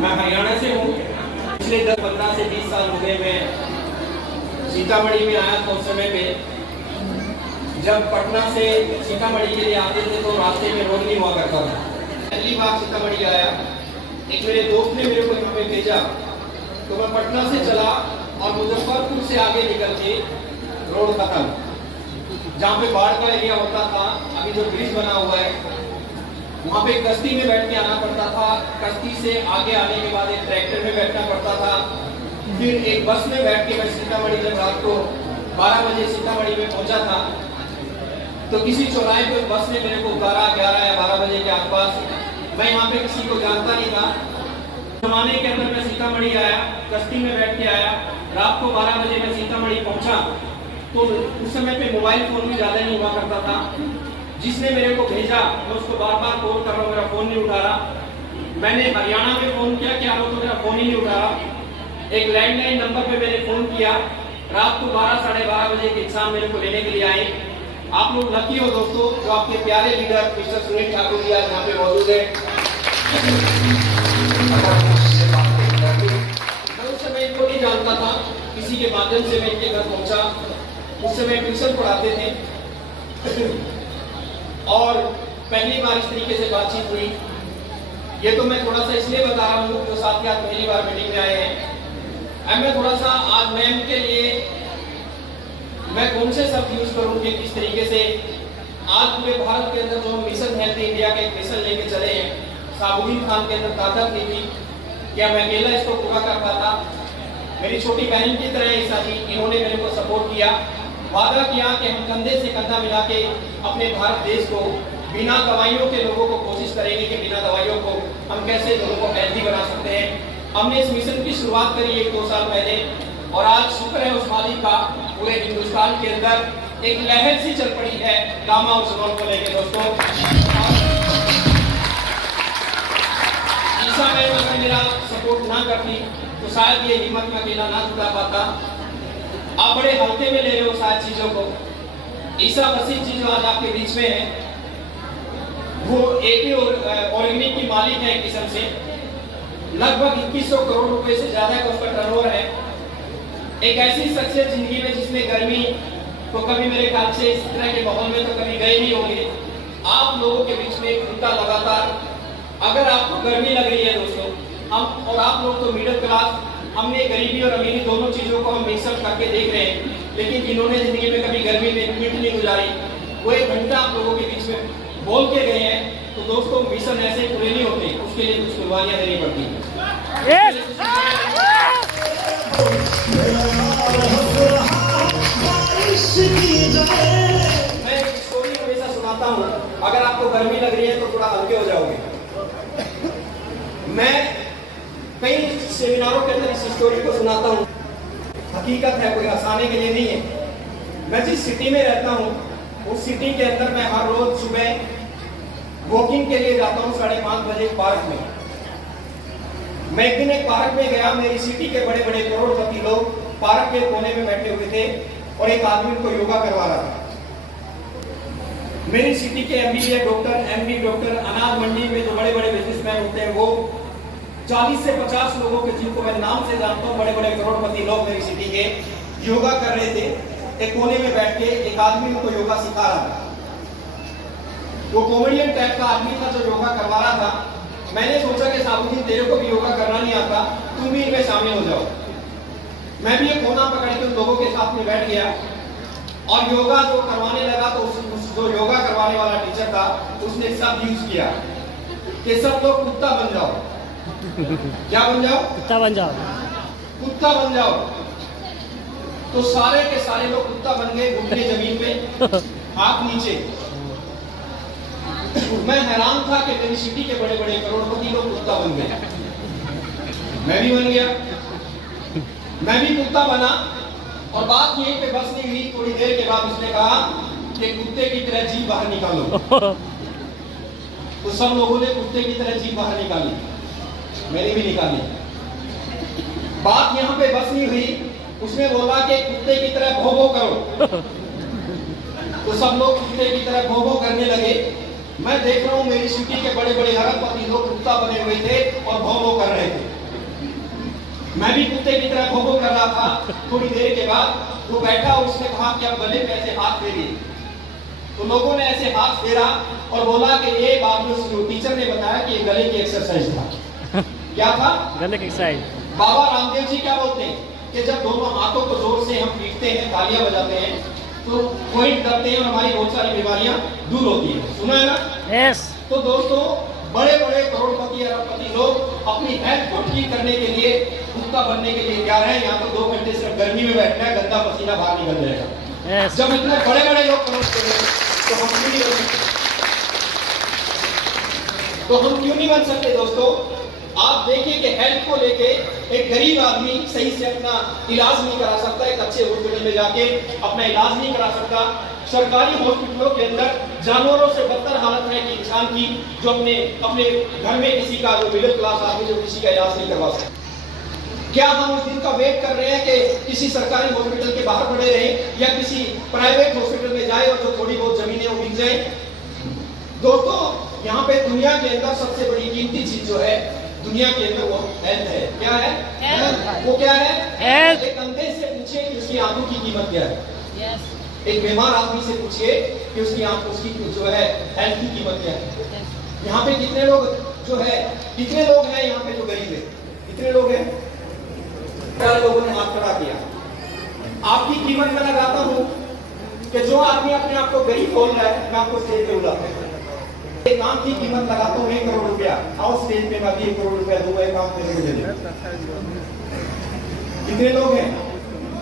मैं हरियाणा से हूँ। पिछले 10-15 से 20 साल हो गए मैं सीतामढ़ी में आया था। उस समय पे जब पटना से सीतामढ़ी के लिए आते थे तो रास्ते में रोड नहीं हुआ करता था। पहली बार सीतामढ़ी आया, एक मेरे दोस्त ने मेरे को यहाँ पे भेजा तो मैं पटना से चला और मुजफ्फरपुर से आगे निकल के रोड खत्म, जहाँ पे बाढ़ का एरिया होता था। अभी जो ब्रिज बना हुआ है वहाँ पे कश्ती में बैठ के आना पड़ता था। कश्ती से आगे आने के बाद एक ट्रैक्टर में बैठना पड़ता था, फिर एक बस में बैठ के मैं सीतामढ़ी जब रात को 12 बजे सीतामढ़ी में पहुंचा था तो किसी चौराहे पे बस ने मेरे को उतारा 11 या 12 बजे के आसपास। मैं यहाँ पे किसी को जानता नहीं था। जमाने के अंदर मैं सीतामढ़ी आया, कश्ती में बैठ के आया, रात को 12 बजे मैं सीतामढ़ी पहुंचा तो उस समय पे मोबाइल फोन भी ज्यादा नहीं हुआ करता था। जिसने मेरे को भेजा मैं उसको बार बार कॉल कर रहा हूँ, मेरा फोन नहीं उठा रहा। मैंने हरियाणा में फोन किया क्या तो मेरा फोन ही नहीं उठा रहा। एक लैंडलाइन नंबर पे मैंने फोन किया, रात को 12-12:30 बजे के इंसान मेरे को लेने के लिए आए। आप लोग लकी हो दोस्तों, जो आपके प्यारे लीडर मिस्टर सुनील ठाकुर जी आज यहाँ पे मौजूद है। मैं उस समय इनको नहीं जानता था, किसी के माध्यम से मैं इनके घर पहुंचा। उस समय ट्यूशन पढ़ाते थे और पहली बार इस तरीके से बातचीत हुई। ये तो मैं थोड़ा सा इसलिए बता रहा हूँ जो साथी आज पहली बार मीटिंग में आए हैं। मैं थोड़ा सा आज मैम के लिए मैं कौन से शब्द यूज करूँ कि किस तरीके से आज पूरे भारत के अंदर जो मिशन हेल्थ इंडिया के मिशन लेके चले हैं, साबुद्दीन खान के अंदर ताकत नहीं थी, क्या मैं अकेला इसको पूरा कर पाता। मेरी छोटी बहन की तरह ऐसा थी, इन्होंने मेरे को सपोर्ट किया, वादा किया कि हम कंधे से कंधा मिला के अपने भारत देश को बिना दवाइयों के लोगों को कोशिश करेंगे कि बिना दवाइयों को हम कैसे लोगों को हेल्दी बना सकते हैं। हमने इस मिशन की शुरुआत करी 1-2 साल पहले और आज शुक्र है उस मालिक का, पूरे हिंदुस्तान के अंदर एक लहर सी चल पड़ी है गामा और सुनौल को लेकर। दोस्तों ईसा मैम अगर मेरा सपोर्ट ना करती तो शायद ये हिम्मत में अकेला ना जुटा पाता। आप बड़े हल्के में ले रहे हो सारी चीजों को। ईसा मसीह जी जो आज आपके बीच में है वो एके ऑर्गेनिक की मालिक है एक किस्म से। लगभग 2100 करोड़ रुपए से ज्यादा का उसका टर्नओवर है। एक ऐसी शख्सियत जिंदगी में जिसने गर्मी तो कभी मेरे ख्याल से इस तरह के माहौल में तो कभी गए नहीं होंगे। आप लोगों के बीच में घूमता लगातार, अगर आपको गर्मी लग रही है दोस्तों, हम और आप लोग तो मिडिल क्लास, हमने गरीबी और अमीरी दोनों चीजों को हम मिक्सअप करके देख रहे हैं, लेकिन जिन्होंने जिंदगी में कभी गर्मी में मिनट नहीं गुजारी वो 1 घंटा आप लोगों के बीच में बोल के गए हैं। तो दोस्तों मिशन ऐसे पूरे नहीं होते, उसके लिए कुछ कुर्बानियां देनी पड़ती हैं। मैं एक स्टोरी हमेशा सुनाता हूँ, अगर आपको गर्मी लग रही है तो थोड़ा हल्के हो जाओगे। मैं कई सेमिनारों के अंदर इस स्टोरी को सुनाता हूँ, हकीकत है, कोई हंसाने के लिए नहीं है। मैं जिस सिटी में रहता हूँ उस सिटी के अंदर मैं हर रोज सुबह वॉकिंग के लिए जाता हूँ 5:30 बजे पार्क में। मैं एक दिन एक पार्क में गया, मेरी सिटी के बड़े बड़े करोड़पति लोग पार्क के कोने में बैठे हुए थे और एक आदमी उनको योगा करवा रहा था। मेरी सिटी के MBBS डॉक्टर, MD डॉक्टर, अनाज मंडी में जो बड़े बड़े बिजनेसमैन होते हैं वो 40 से 50 लोगों के, जिनको मैं नाम से जानता हूँ, बड़े बड़े करोड़पति लोग मेरी सिटी के योगा कर रहे थे। एक कोने में बैठ के एक आदमी उनको योगा सिखा रहा था। वो कॉमेडियन टाइप का आदमी था जो योगा करवा रहा था। मैंने सोचा कि साबुद्दीन तेरे को भी योगा करना नहीं आता, तुम भी इनमें शामिल हो जाओ। मैं भी एक कोना पकड़ के उन लोगों के साथ में बैठ गया और योगा जो करवाने लगा तो जो योगा करवाने वाला टीचर था उसने शब्द यूज किया कि सब लोग कुत्ता बन जाओ। क्या बन जाओ? कुत्ता बन जाओ। कुत्ता बन जाओ। तो सारे के सारे लोग कुत्ता बन गए, घुटने जमीन पे, हाथ नीचे। मैं हैरान था कि मेरी सिटी के बड़े बड़े करोड़पति लोग कुत्ता बन गए। मैं भी बन गया, मैं भी कुत्ता बना। और बात यहीं पे बस नहीं हुई, थोड़ी देर के बाद उसने कहा कि कुत्ते की तरह जीभ बाहर निकालो। तो सब लोगों ने कुत्ते की तरह जीभ बाहर निकाली, मैंने भी निकाली। बात यहाँ पे बस नहीं हुई, उसने बोला कि कुत्ते की तरह भौ भौ करो। तो सब लोग कुत्ते की तरह भौ भौ करने लगे। मैं देख रहा हूँ मेरी सिटी के बड़े बड़े अरबपति लोग कुत्ता बने हुए थे और भौ भौ कर रहे थे। मैं भी कुत्ते की तरह भोगो कर रहा था। थोड़ी देर के बाद वो बैठा, उसने कहा कि अब गले पे ऐसे हाथ फेरिए। तो लोगों ने ऐसे हाथ फेरा और बोला कि ये बात जो टीचर ने बताया कि ये गले की एक्सरसाइज था। क्या था? गले की एक्सरसाइज। बाबा रामदेव जी क्या बोलते हैं कि जब दोनों हाथों को जोर से हम पीटते हैं, तालियां बजाते हैं, तो वही डरते हैं और हमारी बहुत सारी बीमारियां दूर होती है। सुना है ना? यस। तो दोस्तों, बड़े बड़े करोड़पति अरबपति लोग अपनी हेल्थ को ठीक करने के लिए, कुत्ता बनने के लिए तैयार है। यहाँ तो 2 घंटे सिर्फ गर्मी में बैठना है, गंदा पसीना बाहर निकल जाएगा। जब इतने बड़े बड़े लोग समझते हैं तो हम क्यों नहीं बन सकते? तो हम क्यों नहीं बन सकते दोस्तों? आप देखिए कि हेल्थ को लेके एक गरीब आदमी सही से अपना इलाज नहीं करा सकता, एक अच्छे हॉस्पिटल में जाके अपना इलाज नहीं करा सकता। सरकारी हॉस्पिटलों के अंदर जानवरों से बदतर हालत है कि इंसान की, जो अपने घर में किसी का, जो मिडिल क्लास आदमी जो किसी का इलाज नहीं करवा सकता। क्या हम उस दिन का वेट कर रहे हैं कि किसी सरकारी हॉस्पिटल के बाहर पड़े रहें या किसी प्राइवेट हॉस्पिटल में जाए और जो थोड़ी बहुत जमीनें वो बिक जाए? दोस्तों, यहाँ पे दुनिया के अंदर सबसे बड़ी कीमती चीज जो है दुनिया के अंदर, वो हेल्थ है। क्या है? हेल्थ। वो क्या है? हेल्थ। एक अंधे से पूछिए कि उसकी आंखों की कीमत क्या है। yes. एक बीमार आदमी से पूछिए कि उसकी आंख, उसकी जो है हेल्थ की कीमत क्या है। yes. यहाँ पे कितने लोग जो है, कितने लोग हैं यहाँ पे जो गरीब है? कितने लोग हैं? 4 लोगों ने हाथ खड़ा किया। आपकी कीमत मैं लगाता हूँ कि जो आदमी अपने आप को गरीब बोल रहा है, मैं आपको स्टेज पे बुलाता हूँ। एक आंख की कीमत लगाता हूँ 1 करोड़ रुपया। आओ स्टेज पे, मैं 1 करोड़ रुपया दूंगा एक आंख मेरे को दे दे। कितने लोग हैं?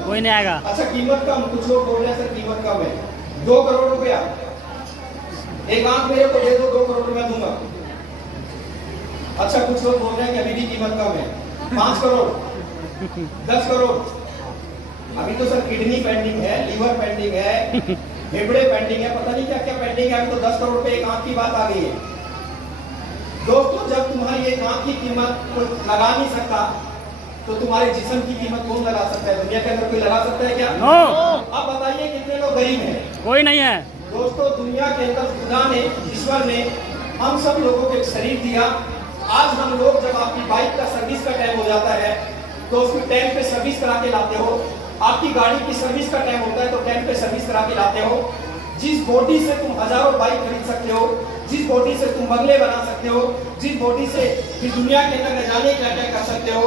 कोई नहीं आएगा। अच्छा, कीमत कम, कुछ लोग बोल रहे हैं सर कीमत कम है। 2 करोड़ रुपया एक आंख मेरे को दे दो, 2 करोड़ रुपया दूंगा। अच्छा, कुछ लोग बोल रहे हैं कि अभी भी कीमत कम है। 5 करोड़, 10 करोड़। अभी तो सर किडनी पेंडिंग है, लीवर पेंडिंग है, फेफड़े पेंडिंग है, पता नहीं क्या क्या पेंडिंग है। अभी तो 10 करोड़ पे एक आंख की बात आ गई है। दोस्तों, जब तुम्हारी एक आंख की कीमत कोई लगा नहीं सकता, तो तुम्हारे जिस्म की कीमत कौन लगा सकता है? दुनिया के अंदर कोई लगा सकता है क्या? नो। अब बताइए कितने लोग गरीब हैं? कोई नहीं है। दोस्तों, दुनिया के अंदर खुदा ने, ईश्वर ने हम सब लोगों को एक शरीर दिया। आज हम लोग जब आपकी बाइक का सर्विस का टाइम हो जाता है तो उसको टाइम पे सर्विस करा के लाते हो। आपकी गाड़ी की सर्विस का टाइम होता है तो टाइम पे सर्विस करा के लाते हो। जिस बॉडी से तुम हजारों बाइक खरीद सकते हो, जिस बॉडी से तुम बंगले बना सकते हो, जिस बॉडी से इस दुनिया के अंदर न जाने क्या क्या कर सकते हो,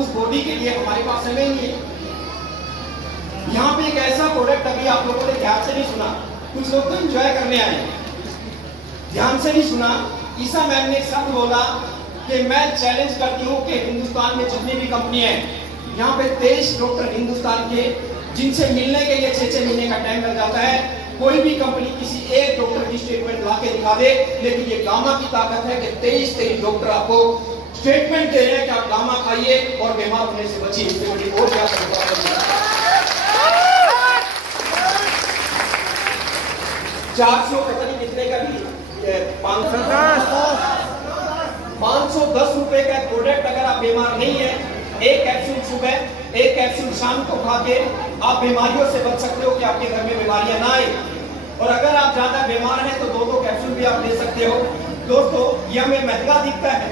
उस बॉडी के लिए हमारे पास समय नहीं है। यहाँ पे एक ऐसा प्रोडक्ट अभी आप लोगों ने ध्यान से नहीं सुना, कुछ लोग तो एंजॉय करने आए, ध्यान से नहीं सुना। ईसा मैम ने एक शब्द बोला कि मैं चैलेंज करती हूँ कि हिंदुस्तान में जितनी भी कंपनियां हैं, यहाँ पे 23 डॉक्टर हिंदुस्तान के, जिनसे मिलने के लिए 6-6 महीने का टाइम लग जाता है। कोई भी कंपनी किसी एक डॉक्टर की स्टेटमेंट ला के दिखा दे, लेकिन ये गामा की ताकत है कि 23 डॉक्टर आपको स्टेटमेंट दे रहे हैं कि आप गामा खाइए और बीमार होने से बचिए। इससे बड़ी और क्या है? 400 पता नहीं कितने का भी 510 रुपए का प्रोडक्ट, अगर आप बीमार नहीं है, एक कैप्सूल सुबह, एक कैप्सूल शाम को खा के आप बीमारियों से बच सकते हो कि आपके घर में बीमारियां ना आए। और अगर आप ज्यादा बीमार हैं तो 2-2 कैप्सूल भी आप ले सकते हो। दोस्तों, यह हमें महंगा दिखता है।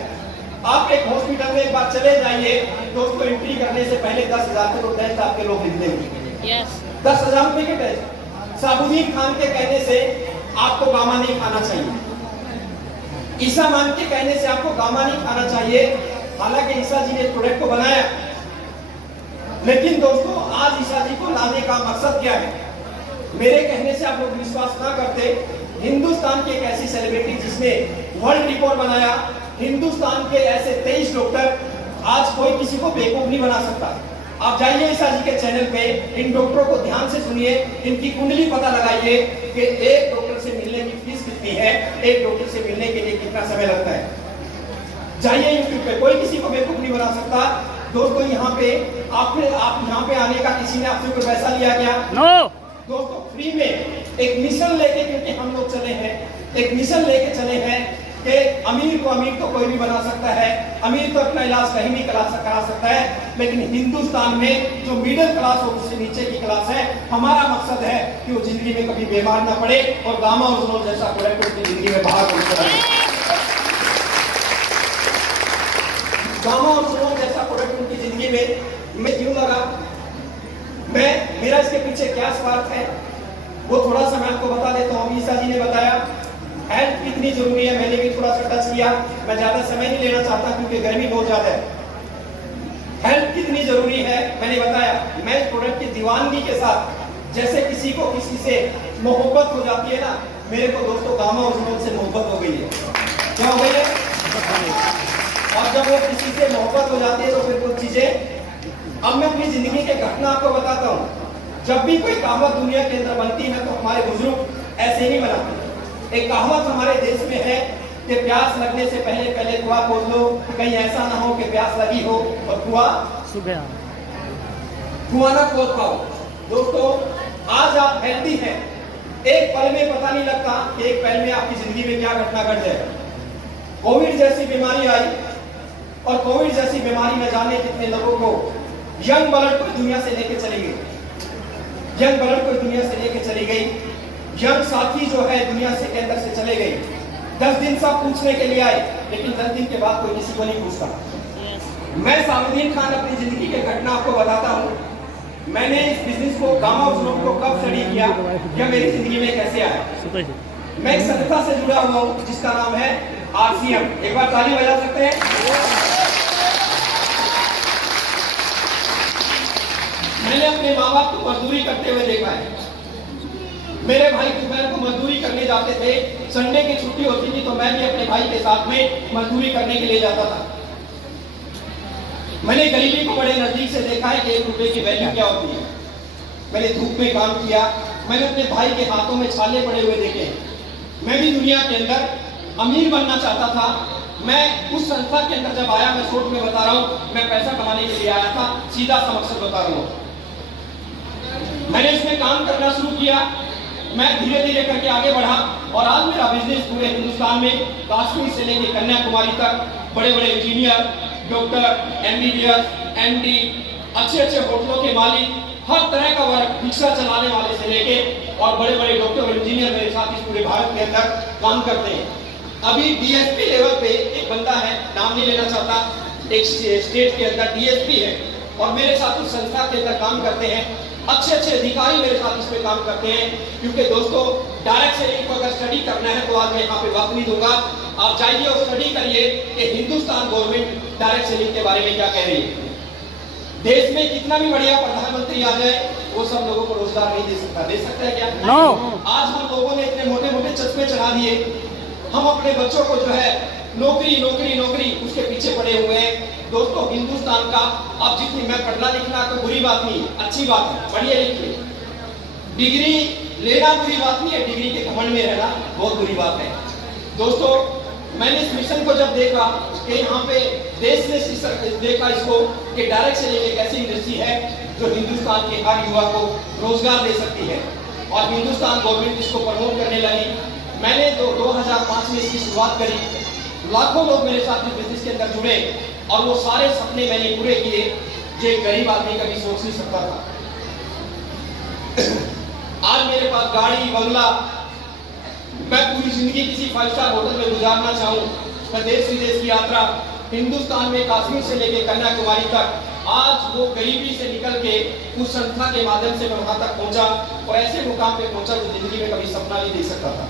आप एक हॉस्पिटल में एक बार चले जाइए, दोस्तों, एंट्री करने से पहले 10,000 के टेस्ट आपके लोग लिख देंगे। 10,000 रुपए के टेस्ट। साबुद्दीन खान के कहने से आपको गामा नहीं खाना चाहिए। ईसा मान के कहने से आपको गामा नहीं खाना चाहिए, हालांकि ईसा जी ने प्रोडक्ट को बनाया। लेकिन दोस्तों, आज ईसा जी को लाने का मकसद क्या है? मेरे कहने से आप लोग विश्वास ना करते, हिंदुस्तान की एक ऐसी सेलिब्रिटी जिसने वर्ल्ड रिकॉर्ड बनाया, हिंदुस्तान के ऐसे 23 डॉक्टर, आज कोई किसी को बेवकूफ नहीं बना सकता। आप जाइए ईसा जी के चैनल पे, इन डॉक्टरों को ध्यान से सुनिए, इनकी कुंडली पता लगाइए कि एक डॉक्टर से मिलने की फीस कितनी है, एक डॉक्टर से मिलने के लिए कितना समय लगता है। जाइए यूट्यूब पे, कोई किसी को बेवकूफ नहीं बना सकता। दोस्तों, यहाँ पे आप यहाँ पे आने का किसी ने आपसे कोई पैसा लिया क्या? नो। दोस्तों, फ्री में एक मिशन लेके, क्योंकि हम लोग चले हैं, एक मिशन लेके चले हैं कि अमीर को अमीर तो कोई भी बना सकता है, अमीर तो अपना इलाज कहीं भी करा सकता है, लेकिन हिंदुस्तान में जो मिडिल क्लास और उससे नीचे की क्लास है, हमारा मकसद है कि वो जिंदगी में कभी बीमार ना पड़े और गामा ओरिजिनल जैसा प्रोडक्ट उसकी जिंदगी में बाहर पहुंच जाए। गामा ओरिजिनल जैसा प्रोडक्ट उनकी जिंदगी में स्वार्थ है, वो थोड़ा सा मैं आपको बता देता हूँ। ईसा जी ने बताया हेल्थ कितनी जरूरी है, मैंने भी थोड़ा सा टच किया, मैं ज्यादा समय नहीं लेना चाहता क्योंकि गर्मी बहुत ज्यादा है। हेल्थ कितनी जरूरी है मैंने बताया। मैं प्रोडक्ट की दीवानगी के साथ, जैसे किसी को किसी से मोहब्बत हो जाती है ना, मेरे को दोस्तों गामा ओरिजिनल से मोहब्बत हो गई है। क्या हो गई है? और जब वो किसी से मोहब्बत हो जाती है तो फिर कुछ चीजें, अब मैं अपनी जिंदगी के घटना आपको बताता हूँ। जब भी कोई कहावत दुनिया के अंदर बनती है तो हमारे बुजुर्ग ऐसे नहीं बनाते। एक कहावत हमारे देश में है कि प्यास लगने से पहले पहले कुआं खोद लो, कहीं ऐसा ना हो कि प्यास लगी हो और कुआं ना खोद पाओ। दोस्तों आज आप हेल्दी हैं, एक पल में पता नहीं लगता कि एक पल में आपकी जिंदगी में क्या घटना घट जाए। कोविड जैसी बीमारी आई और कोविड जैसी बीमारी में जाने कितने लोगों को यंग ब्लड को दुनिया से लेके चली गई, यंग ब्लड को दुनिया से लेके चली गई। यंग साथी जो है दुनिया से के अंदर से चले गए। 10 दिन सब पूछने के लिए आए, लेकिन 10 दिन के बाद कोई किसी को नहीं पूछता। मैं सामुद्दीन खान अपनी जिंदगी के घटना आपको बताता हूँ। मैंने इस बिजनेस को, गामा ओरिजिनल को कब स्टडी किया, या मेरी जिंदगी में कैसे आया। मैं एक संस्था से जुड़ा हुआ हूँ जिसका नाम है RCM। एक बार ताली बजा सकते हैं। मैंने अपने माँ बाप को मजदूरी करते हुए देखा है। मेरे भाई दोपहर को मजदूरी करने जाते थे, संडे की छुट्टी होती थी तो मैं भी अपने भाई के साथ में मजदूरी करने के लिए जाता था। मैंने गरीबी को बड़े नजदीक से देखा है कि 1 रुपए की वैल्यू क्या होती है। मैंने धूप में काम किया, मैंने अपने भाई के हाथों में छाले पड़े हुए देखे। मैं भी दुनिया के अंदर अमीर बनना चाहता था। मैं उस संस्था के अंदर जब आया, मैं शॉर्ट में बता रहा हूँ, मैं पैसा कमाने के लिए आया था, सीधा सा मकसद बता रहा हूँ। मैंने इसमें काम करना शुरू किया, मैं धीरे धीरे करके आगे बढ़ा और आज मेरा बिजनेस पूरे हिंदुस्तान में कश्मीर से लेकर कन्याकुमारी तक बड़े बड़े इंजीनियर, डॉक्टर, MBBS, MD, अच्छे अच्छे होटलों के मालिक, हर तरह का वर्ग, रिक्शा चलाने वाले से लेके और बड़े बड़े डॉक्टर और इंजीनियर मेरे साथ इस पूरे भारत के अंदर काम करते हैं। अभी DSP लेवल पे एक बंदा है, नाम नहीं लेना चाहता, एक स्टेट के अंदर DSP है और मेरे साथ उस संस्था के अंदर काम करते हैं। अच्छे अच्छे अधिकारी मेरे साथ इसमें काम करते हैं। क्योंकि दोस्तों डायरेक्ट सेलिंग को अगर स्टडी करना है तो आज मैं यहाँ पे वक्त नहीं दूंगा, आप जाइए और स्टडी करिए कि हिंदुस्तान गवर्नमेंट डायरेक्ट सेलिंग के बारे में क्या कह रही है। देश में कितना भी बढ़िया प्रधानमंत्री आ जाए, वो सब लोगों को रोजगार नहीं दे सकता। दे सकता है क्या? No. आज हम लोगों ने इतने मोटे मोटे चश्मे चढ़ा दिए, हम अपने बच्चों को जो है नौकरी नौकरी नौकरी उसके पीछे पड़े हुए हैं। दोस्तों हिंदुस्तान का, अब जितनी मैं पढ़ना लिखना कोई बुरी बात नहीं, अच्छी बात है, पढ़िए लिखिए। डिग्री लेना बुरी बात नहीं है, डिग्री के घमंड में रहना बहुत बुरी बात है। दोस्तों मैंने इस मिशन को जब देखा कि यहाँ पे देश ने देखा इसको कि डायरेक्ट से लेके एक ऐसी इंडस्ट्री है जो हिंदुस्तान के हर युवा को रोजगार दे सकती है और हिंदुस्तान गवर्नमेंट इसको प्रमोट करने लगी। मैंने 2005 में इसकी शुरुआत करी, लाखों लोग मेरे साथ इस बिजनेस के अंदर जुड़े और वो सारे सपने मैंने पूरे किए जो एक गरीब आदमी कभी सोच नहीं सकता था। आज मेरे पास गाड़ी, बंगला, मैं पूरी जिंदगी किसी 5 स्टार होटल में गुजारना चाहूँ, मैं देश विदेश की यात्रा, हिंदुस्तान में कश्मीर से लेकर कन्याकुमारी तक, आज वो गरीबी से निकल के उस संस्था के माध्यम से मैं वहां तक पहुंचा और ऐसे मुकाम पे पहुंचा जो जिंदगी में कभी सपना नहीं देख सकता था।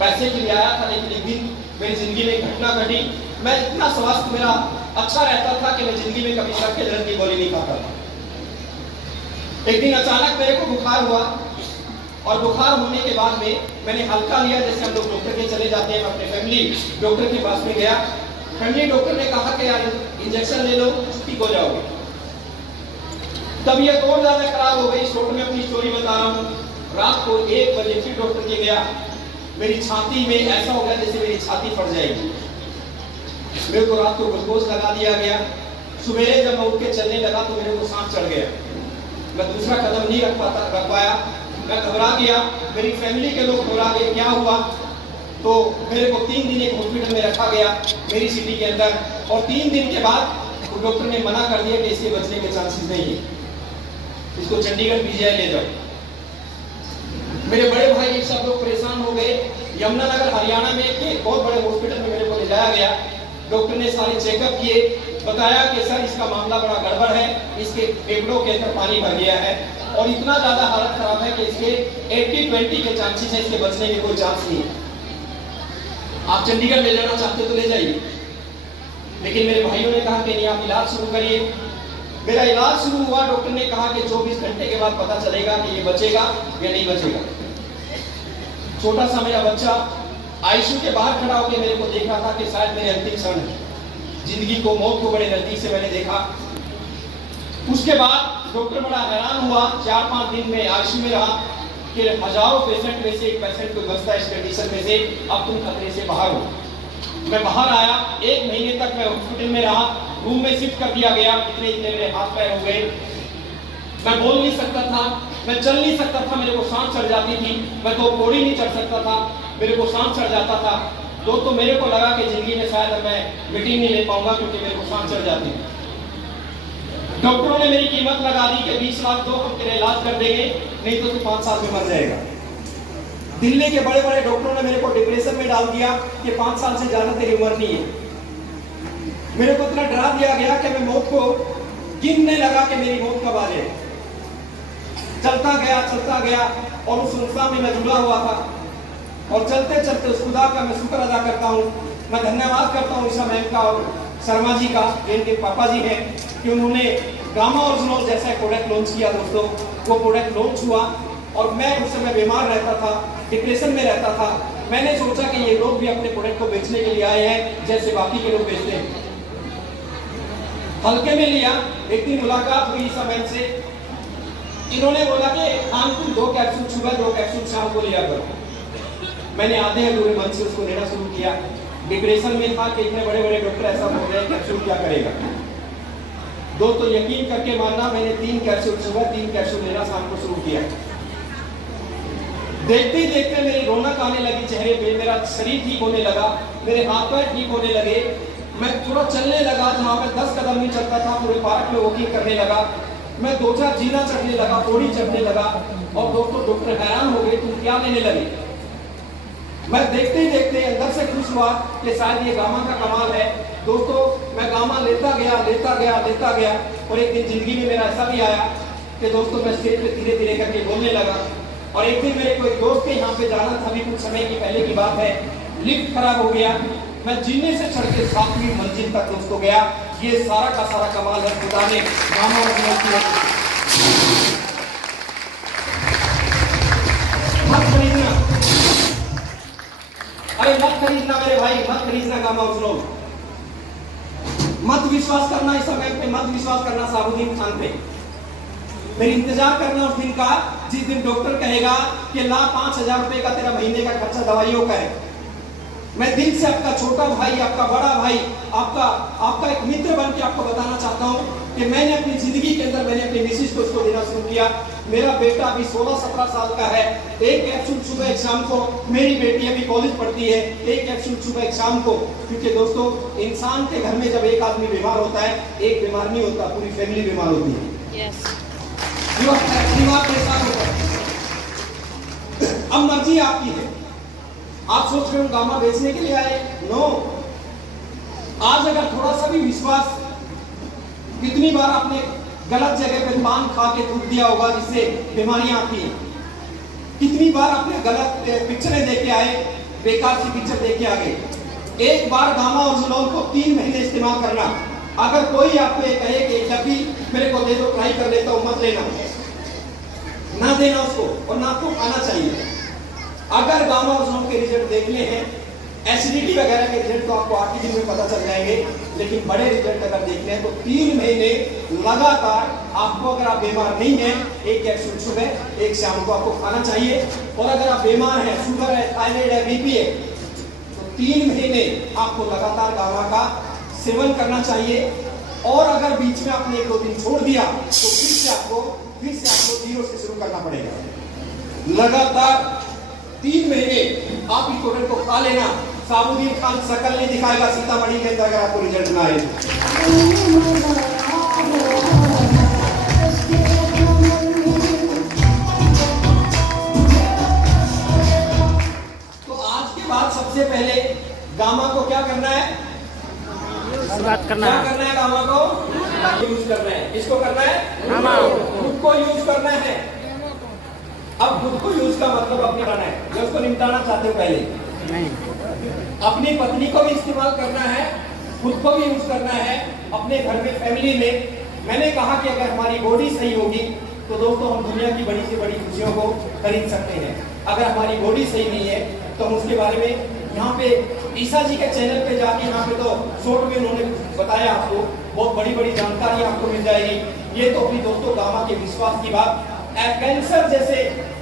पैसे के लिए आया था, लेकिन एक दिन मेरी जिंदगी में घटना घटी। मैं इतना स्वास्थ्य मेरा अच्छा रहता था कि मैं जिंदगी में कभी सर के दर्द की गोली नहीं खाता था। एक दिन अचानक मेरे को बुखार हुआ और बुखार होने के बाद में मैंने हल्का लिया, जैसे हम लोग डॉक्टर के चले जाते हैं। मैं अपने फैमिली डॉक्टर के पास में गया, फैमिली डॉक्टर ने कहा कि यार इंजेक्शन ले लो, ठीक हो जाओगे। तबीयत और ज्यादा खराब हो गई। शॉर्ट में अपनी स्टोरी बता रहा हूँ। रात को 1 बजे फिर डॉक्टर के गया, मेरी छाती में ऐसा हो गया जैसे मेरी छाती फट जाएगी। मेरे को रात को ग्लूकोज लगा दिया गया। सवेरे जब मैं उठ के चलने लगा तो मेरे को सांस चढ़ गया, मैं दूसरा कदम नहीं रख पाया। मैं घबरा गया, मेरी फैमिली के लोग घबरा गए, क्या हुआ। तो मेरे को 3 दिन एक हॉस्पिटल में रखा गया मेरी सिटी के अंदर और 3 दिन के बाद डॉक्टर ने मना कर दिया कि इसके बचने के चांसेस नहीं है, इसको चंडीगढ़ PGI ले जाओ। मेरे बड़े भाई एक सब लोग परेशान हो गए। यमुनानगर हरियाणा में एक बहुत बड़े हॉस्पिटल में मेरे को ले जाया गया। डॉक्टर ने सारे चेकअप किए, बताया कि सर इसका मामला बड़ा गड़बड़ है, इसके फेफड़ों के अंदर पानी भर गया है और इतना ज्यादा हालत खराब है कि इसके 80-20 के चांसेस है, इसके बचने के कोई चांस नहीं है। आप चंडीगढ़ ले जाना चाहते तो ले जाइए, लेकिन मेरे भाइयों ने कहा कि नहीं, आप इलाज शुरू करिए। मेरा इलाज शुरू हुआ, डॉक्टर ने कहा कि 24 घंटे के बाद पता चलेगा कि ये बचेगा या नहीं बचेगा। छोटा सा मेरा बच्चा आईसीयू के बाहर खड़ा होकर मेरे को देख रहा था कि शायद मेरे अंतिम क्षण है, जिंदगी को, मौत को बड़े नजदीक से मैंने देखा। उसके बाद डॉक्टर बड़ा हैरान हुआ, 4-5 दिन में आईसीयू में रहा कि हजारों पेशेंट में से एक पेशेंट को बचता है इस कंडीशन में से, अब तुम खतरे से बाहर हो। मैं बाहर आया, 1 महीने तक मैं हॉस्पिटल में रहा, रूम में शिफ्ट कर दिया गया। इतने मेरे हाथ पैर हो गए, मैं बोल नहीं सकता था, मैं चल नहीं सकता था, मेरे को सांस चढ़ जाती थी, मैं तो पौड़ी नहीं चढ़ सकता था, मेरे को सांस चढ़ जाता था। दोस्तों मेरे को लगा कि जिंदगी में शायद मैं मीटिंग नहीं ले पाऊंगा क्योंकि मेरे को सांस चढ़ जाती थी। डॉक्टरों ने मेरी कीमत लगा दी कि 20 लाख दो, हम तेरा इलाज कर देंगे, नहीं तो तू 5 साल में मर जाएगा। दिल्ली के बड़े बड़े डॉक्टरों ने मेरे को डिप्रेशन में डाल दिया कि 5 साल से ज्यादा तेरी उम्र नहीं है। मेरे को इतना डरा दिया गया कि मैं मौत को गिनने लगा कि मेरी मौत कब आ जाए। चलता गया और उस संस्था में मैं जुड़ा हुआ था, और चलते चलते उस खुदा का मैं शुक्र अदा करता हूँ, मैं धन्यवाद करता हूँ ईशा मैम का और शर्मा जी का, जिनके पापा जी हैं, कि उन्होंने गामा ओरिजिनल जैसा प्रोडक्ट लॉन्च किया। दोस्तों वो प्रोडक्ट लॉन्च हुआ और मैं उस समय बीमार रहता था, डिप्रेशन में रहता था। मैंने सोचा कि ये लोग भी अपने प्रोडक्ट को बेचने के लिए आए हैं जैसे बाकी के लोग बेचते हैं। हल्के में लिया। एक दिन मुलाकात हुई ईशा मैम से, इन्होंने बोला कि खानपुर 2 कैप्सूल सुबह, 2 कैप्सूल शाम को लिया करो। मैंने आधे अधूरे मन से उसको लेना शुरू किया। डिप्रेशन में था कि इतने बड़े बड़े डॉक्टर ऐसा बोल रहे हैं, कैप्सूल क्या करेगा। दोस्तों यकीन करके मानना, मैंने 3 कैप्सूल सुबह, 3 कैप्सूल लेना शाम को शुरू किया। देखते ही देखते मेरी रौनक आने लगी चेहरे पे, मेरा शरीर ठीक होने लगा, मेरे हाथ पैर ठीक होने लगे, मैं थोड़ा चलने लगा। जहाँ मैं 10 कदम नहीं चलता था, पूरे पार्क में वॉकिंग करने लगा। मैं 2-4 जीना चढ़ने लगा, पौड़ी चढ़ने लगा। और दोस्तों डॉक्टर हैरान हो गए, तुम क्या लेने लगे। मैं देखते ही देखते अंदर से खुश हुआ कि शायद ये गामा का कमाल है। दोस्तों मैं गामा लेता गया और एक दिन जिंदगी में मेरा ऐसा भी आया कि दोस्तों मैं स्टेज पे धीरे धीरे करके बोलने लगा। और एक दिन मेरे कोई दोस्त के यहाँ पे जाना था, अभी कुछ समय की पहले की बात है, लिफ्ट खराब हो गया। मैं जीने से चढ़ के 7वीं मंजिल तक दोस्तों गया। ये सारा का सारा कमाल है खुदा ने गामा ओरिजिनल किया। मत खरीदना, अरे मत खरीदना मेरे भाई, मत खरीदना गामा ओरिजिनल। मत विश्वास करना इस समय पे, मत विश्वास करना साबुद्दीन खान पे। मेरी इंतजार करना उस दिन का जिस दिन डॉक्टर कहेगा कि ला 5,000 रुपए का तेरा महीने का खर्चा दवाइयों का है। मैं दिल से आपका छोटा भाई, आपका बड़ा भाई, आपका एक मित्र बन के आपको बताना चाहता हूँ कि मैंने अपनी जिंदगी के अंदर मैंने अपनी मिसेज को उसको देना शुरू किया। मेरा बेटा अभी 16-17 साल का है। 1 कैप्सूल सुबह, 1 शाम को। मेरी बेटी अभी कॉलेज पढ़ती है। 1 कैप्सूल सुबह, 1 शाम को। क्योंकि दोस्तों इंसान के घर में जब एक आदमी बीमार होता है, एक बीमार नहीं होता, पूरी फैमिली बीमार होती है। दिमाग परेशान होता है। अब मर्जी आपकी है, आप सोच रहे हो गामा बेचने के लिए आए, नो। आज अगर थोड़ा सा भी विश्वास, कितनी बार आपने गलत जगह पे पान खा के थूक दिया होगा जिससे बीमारियां आती हैं। कितनी बार आपने गलत पिक्चरें देख के आए, बेकार सी पिक्चर देख के आ गए। एक बार गामा ओरिजिनल को 3 महीने इस्तेमाल करना। अगर कोई आपको ये कहे कि जब भी मेरे को दे दो, ट्राई कर लेता हूं, मत लेना, ना देना उसको, और ना आपको खाना चाहिए। अगर गामा ओरिजिनल के रिजल्ट देखने हैं, एसिडिटी वगैरह के रिजल्ट तो आपको 8 दिन में पता चल जाएंगे, लेकिन बड़े रिजल्ट अगर देखने हैं तो 3 महीने लगातार आपको, अगर आप बीमार नहीं हैं, 1 कैप्सूल सुबह, 1 शाम को आपको खाना चाहिए। और अगर आप बीमार हैं, शुगर है, थायराइड है, बीपी है, तो 3 महीने आपको लगातार गामा का सेवन करना चाहिए। और अगर बीच में आपने 1-2 दिन छोड़ दिया तो फिर से आपको 0 से शुरू करना पड़ेगा। लगातार 3 महीने आप इस प्रोडक्ट को खा लेना। साबुद्दीन खान शकल नहीं दिखाएगा सीतामढ़ी के अंदर अगर आपको रिजल्ट ना आए। तो आज के बाद सबसे पहले गामा को क्या करना है? बात करना है गामा को यूज करना है। किसको करना है? खुद को यूज करना है। अब खुद को यूज का मतलब अपनी करना है, या उसको निपटाना चाहते हो पहले नहीं। अपनी पत्नी को भी इस्तेमाल करना है, खुद को भी यूज करना है, अपने घर में, फैमिली में। मैंने कहा कि अगर हमारी बॉडी सही होगी तो दोस्तों हम दुनिया की बड़ी से बड़ी खुशियों को खरीद सकते हैं। अगर हमारी बॉडी सही नहीं है तो हम उसके बारे में यहाँ पे ईसा जी के चैनल पे जाके यहाँ पे तो शॉर्ट में उन्होंने बताया, आपको बहुत बड़ी बड़ी जानकारी आपको मिल जाएगी। ये तो अपनी दोस्तों गामा के विश्वास की बात। कैंसर जैसे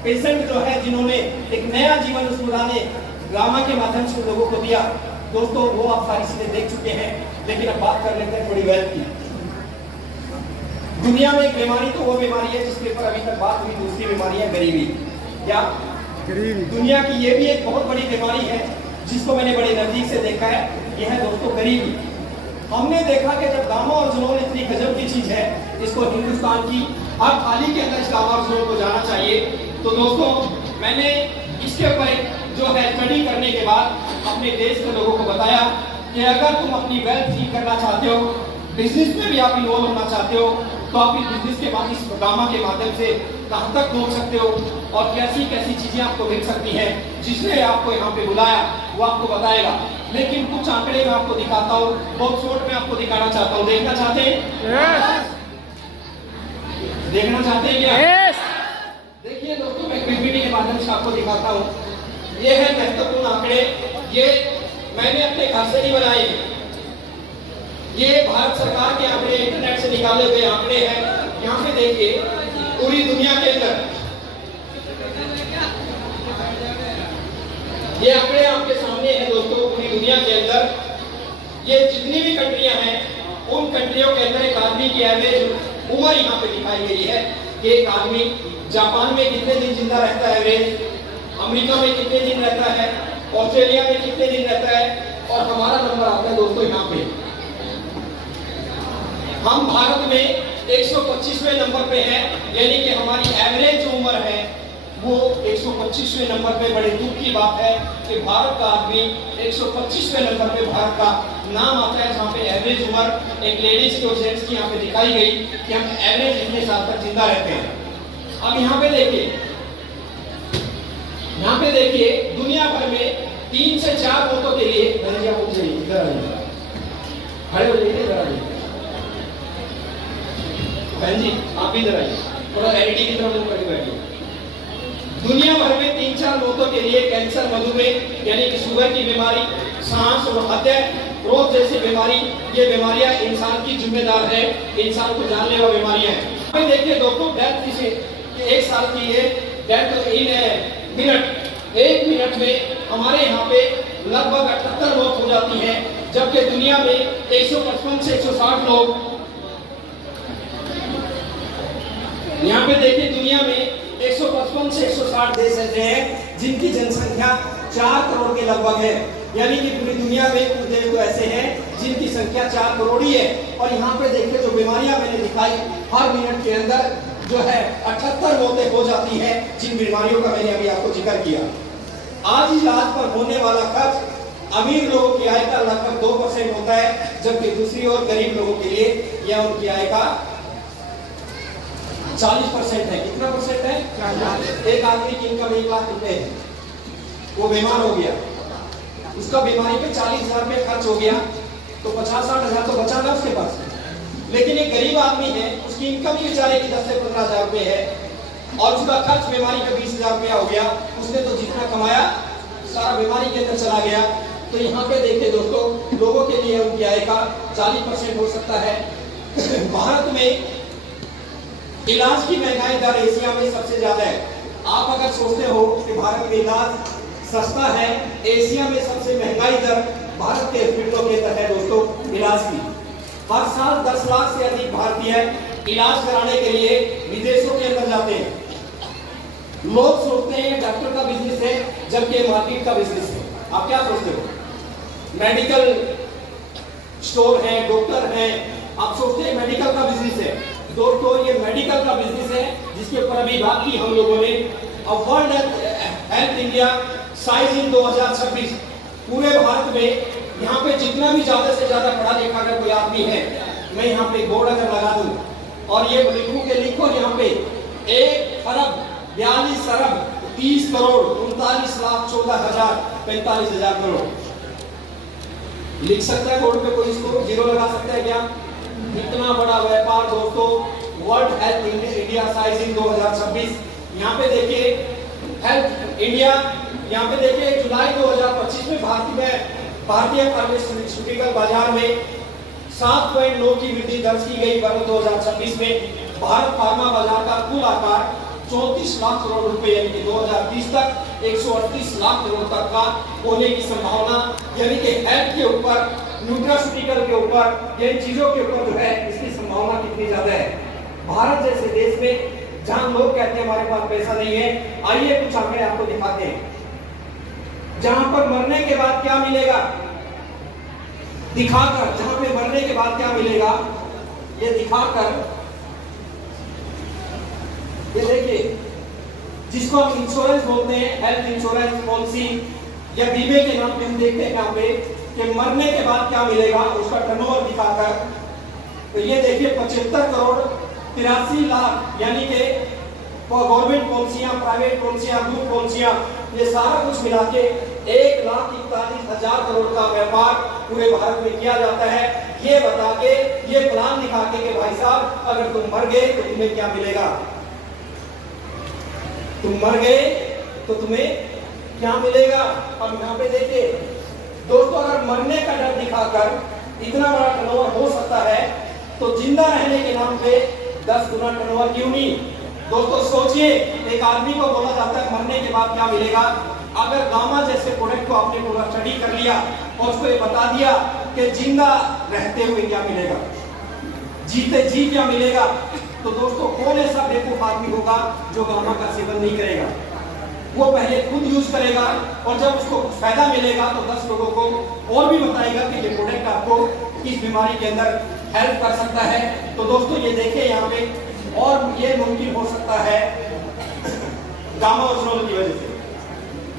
पेशेंट जो है जिन्होंने एक नया जीवन उस खुदा ने गामा के माध्यम से लोगों को दिया, दोस्तों वो आप सारी चीजें देख चुके हैं। लेकिन अब बात कर लेते हैं थोड़ी वेल्थ की। दुनिया में एक बीमारी तो वो बीमारी है जिसके ऊपर अभी तक बात हुई, दूसरी बीमारी है गरीबी। क्या गरीबी? दुनिया की ये भी एक बहुत बड़ी बीमारी है जिसको मैंने बड़े नजदीक से देखा है। यह है दोस्तों गरीबी। हमने देखा कि जब गामा और जुनून इतनी गजब की चीज है, इसको हिंदुस्तान की हर थाली के अंदर इस गामा और जुनून को जाना चाहिए। तो दोस्तों मैंने इसके ऊपर जो है स्टडी करने के बाद अपने देश के लोगों को बताया कि अगर तुम अपनी वेल्थ ठीक करना चाहते हो, बिजनेस में भी आप इन्वॉल्व होना चाहते हो, तो आप इस बिजनेस के बाद इस गामा के माध्यम से कहां तक पहुंच सकते हो और कैसी कैसी चीजें आपको मिल सकती हैं। जिसने आपको यहाँ पे बुलाया वो आपको बताएगा। लेकिन कुछ आंकड़े मैं आपको दिखाता हूँ, बहुत शॉर्ट में आपको दिखाना चाहता हूँ। देखना चाहते हैं? देखना चाहते हैं क्या? देखिए दोस्तों, मैं पीपीटी के माध्यम से आपको दिखाता हूँ। ये है महत्वपूर्ण आंकड़े। ये मैंने अपने घर से नहीं बनाए, ये भारत सरकार के आंकड़े, इंटरनेट से निकाले हुए आंकड़े हैं। यहाँ पे देखिए पूरी दुनिया के अंदर ये आंकड़े आपके सामने हैं दोस्तों। पूरी दुनिया के अंदर ये जितनी भी कंट्रियां हैं, उन कंट्रियों के अंदर एक आदमी की एवरेज उम्र यहाँ पे दिखाई गई है कि एक आदमी जापान में कितने दिन जिंदा रहता है एवरेज, अमेरिका में कितने दिन रहता है, ऑस्ट्रेलिया में कितने दिन रहता है, और हमारा नंबर आता है दोस्तों यहाँ पे। हम भारत में 125वें नंबर पे हैं, यानी कि हमारी एवरेज जो उम्र है वो 125वें नंबर पे। बड़े दुख की बात है कि भारत का आदमी 125वें नंबर पे भारत का नाम आता है, जहाँ पे एवरेज उम्र एक लेडीज की और जेंट्स की यहाँ पे दिखाई गई कि हम एवरेज इतने साल तक जिंदा रहते हैं। अब यहाँ पे देखिए दुनिया भर में 3 से 4 मौतों के लिए खड़े हो जाइए, इधर आइए बहन जी, आप भी इधर आइए, थोड़ा एलईडी की तरफ मुंह करके बैठिए। दुनिया भर में 3-4 मौतों के लिए कैंसर, मधुमेह यानी कि शुगर की बीमारी, सांस और हृदय रोग जैसी बीमारी, ये बीमारियां इंसान की जिम्मेदार है, इंसान को जानलेवा बीमारियां हैं। अभी देखिए दोस्तों, डेथ किसे 1 साल की है, डेथ इन मिनट, 1 मिनट में हमारे यहाँ पे लगभग 78 मौत हो जाती है, जबकि दुनिया में 155 से 160 लोग। यहाँ पे देखिए दुनिया में 155 से 160 देश ऐसे हैं जिनकी जनसंख्या 4 करोड़ के लगभग है, यानी कि पूरी दुनिया में कुछ देश तो ऐसे हैं जिनकी संख्या 4 करोड़ ही है। और यहाँ पे देखिए जो बीमारियां मैंने दिखाई, हर मिनट के अंदर जो है 78 मौतें हो जाती हैं, जिन बीमारियों का मैंने अभी आपको जिक्र किया। आज इलाज पर होने वाला खर्च अमीर लोगों की आय का लगभग 2% होता है, जबकि दूसरी ओर गरीब लोगों के लिए यह उनकी आय का 40% है। कितना परसेंट है? एक आदमी की इनकम 1 लाख रुपए है, वो बीमार हो गया, उसका बीमारी पे 40,000 रुपये खर्च हो गया, तो 50-60 हजार तो बचा ना उसके पास। लेकिन एक गरीब आदमी है, उसकी इनकम ही बेचारे की 10 से 15 हजार रुपये है, और उसका खर्च बीमारी पे 20,000 रुपया हो गया। उसने तो जितना कमाया सारा बीमारी के अंदर चला गया। तो यहाँ पे देखिए दोस्तों, लोगों के लिए उनकी आय का 40% हो सकता है। भारत में इलाज की महंगाई दर एशिया में सबसे ज्यादा है। आप अगर सोचते हो कि भारत में इलाज सस्ता है, एशिया में सबसे महंगाई दर भारत के हॉस्पिटलों के अंदर है दोस्तों इलाज की। हर साल 10 लाख से अधिक भारतीय इलाज कराने के लिए विदेशों के अंदर जाते हैं। लोग सोचते हैं डॉक्टर का बिजनेस है, जबकि मार्केट का बिजनेस है। आप क्या सोचते हो? मेडिकल स्टोर है, डॉक्टर है, आप सोचते हैं मेडिकल का बिजनेस है। दोस्तों ये मेडिकल का बिजनेस है जिसके ऊपर अभी बात की हम लोगों ने। World health India size in 2026 पूरे भारत में यहाँ पे जितना भी ज्यादा से ज्यादा पढ़ा लिखा अगर कोई आदमी है मैं यहाँ पे बोर्ड अगर लगा दूं और ये लिखूं के लिखो यहाँ पे 1,42,30,39,14,14,45,000 करोड़ लिख सकता है बोर्ड पे? कोई इसको जीरो लगा सकता है क्या? इतना बड़ा व्यापार दोस्तों। वर्ल्ड हेल्थ इंडिया साइजिंग 2026, यहाँ पे देखिए हेल्थ इंडिया, यहाँ पे देखिए जुलाई 2025 में भारतीय फार्मास्यूटिकल बाजार में 7.9 की वृद्धि दर्ज की गई। वर्ष 2026 में भारत फार्मा बाजार का कुल आकार 34 लाख करोड़ रुपए यानी कि 2030 तक 138 लाख करोड़ तक का होने की संभावना, यानी कि हेल्थ के ऊपर, न्यूट्रास्यूटिकल के ऊपर, ये चीजों के ऊपर जो है इसकी संभावना कितनी ज्यादा है। भारत जैसे देश में जहां लोग कहते हैं हमारे पास पैसा नहीं है, आइए कुछ आंकड़े आपको दिखाते हैं। जहां पर मरने के बाद क्या मिलेगा दिखाकर, जहां पे मरने के बाद क्या मिलेगा ये दिखाकर, ये देखिए जिसको हम इंश्योरेंस बोलते हैं, हेल्थ इंश्योरेंस पॉलिसी या बीमे के नाम पे हम देखते हैं यहाँ पे कि मरने के बाद क्या मिलेगा, उसका टर्नओवर दिखाकर। तो ये देखिए 75 करोड़ 83 लाख, यानी कि गवर्नमेंट पॉलिसियां, प्राइवेट पॉलिसियां, ग्रुप पॉलिसियां, ये सारा कुछ मिला के 1,41,000 करोड़ का व्यापार पूरे भारत में किया जाता है। ये बता के, ये प्लान दिखा के कि भाई साहब अगर तुम मर गए तो तुम्हें क्या मिलेगा, तुम मर गए तो तुम्हें क्या मिलेगा। अब यहाँ पे देखिए दोस्तों, अगर मरने का डर दिखाकर इतना बड़ा टर्नओवर हो सकता है तो जिंदा रहने के नाम पे 10 गुना टर्नओवर क्यों नहीं। दोस्तों सोचिए, एक आदमी को बोला जाता है मरने के बाद क्या मिलेगा। अगर गामा जैसे प्रोडक्ट को आपने पूरा स्टडी कर लिया और उसको ये बता दिया कि जिंदा रहते हुए क्या मिलेगा, जीते जी क्या मिलेगा, तो दोस्तों कौन ऐसा बेवकूफ आदमी होगा जो गामा का सेवन नहीं करेगा। वो पहले खुद यूज करेगा और जब उसको फायदा मिलेगा तो 10 लोगों को और भी बताएगा कि ये प्रोडक्ट आपको किस बीमारी के अंदर हेल्प कर सकता है। तो दोस्तों ये देखिए यहाँ पे, और ये मुमकिन हो सकता है गामा ओजोन की वजह से।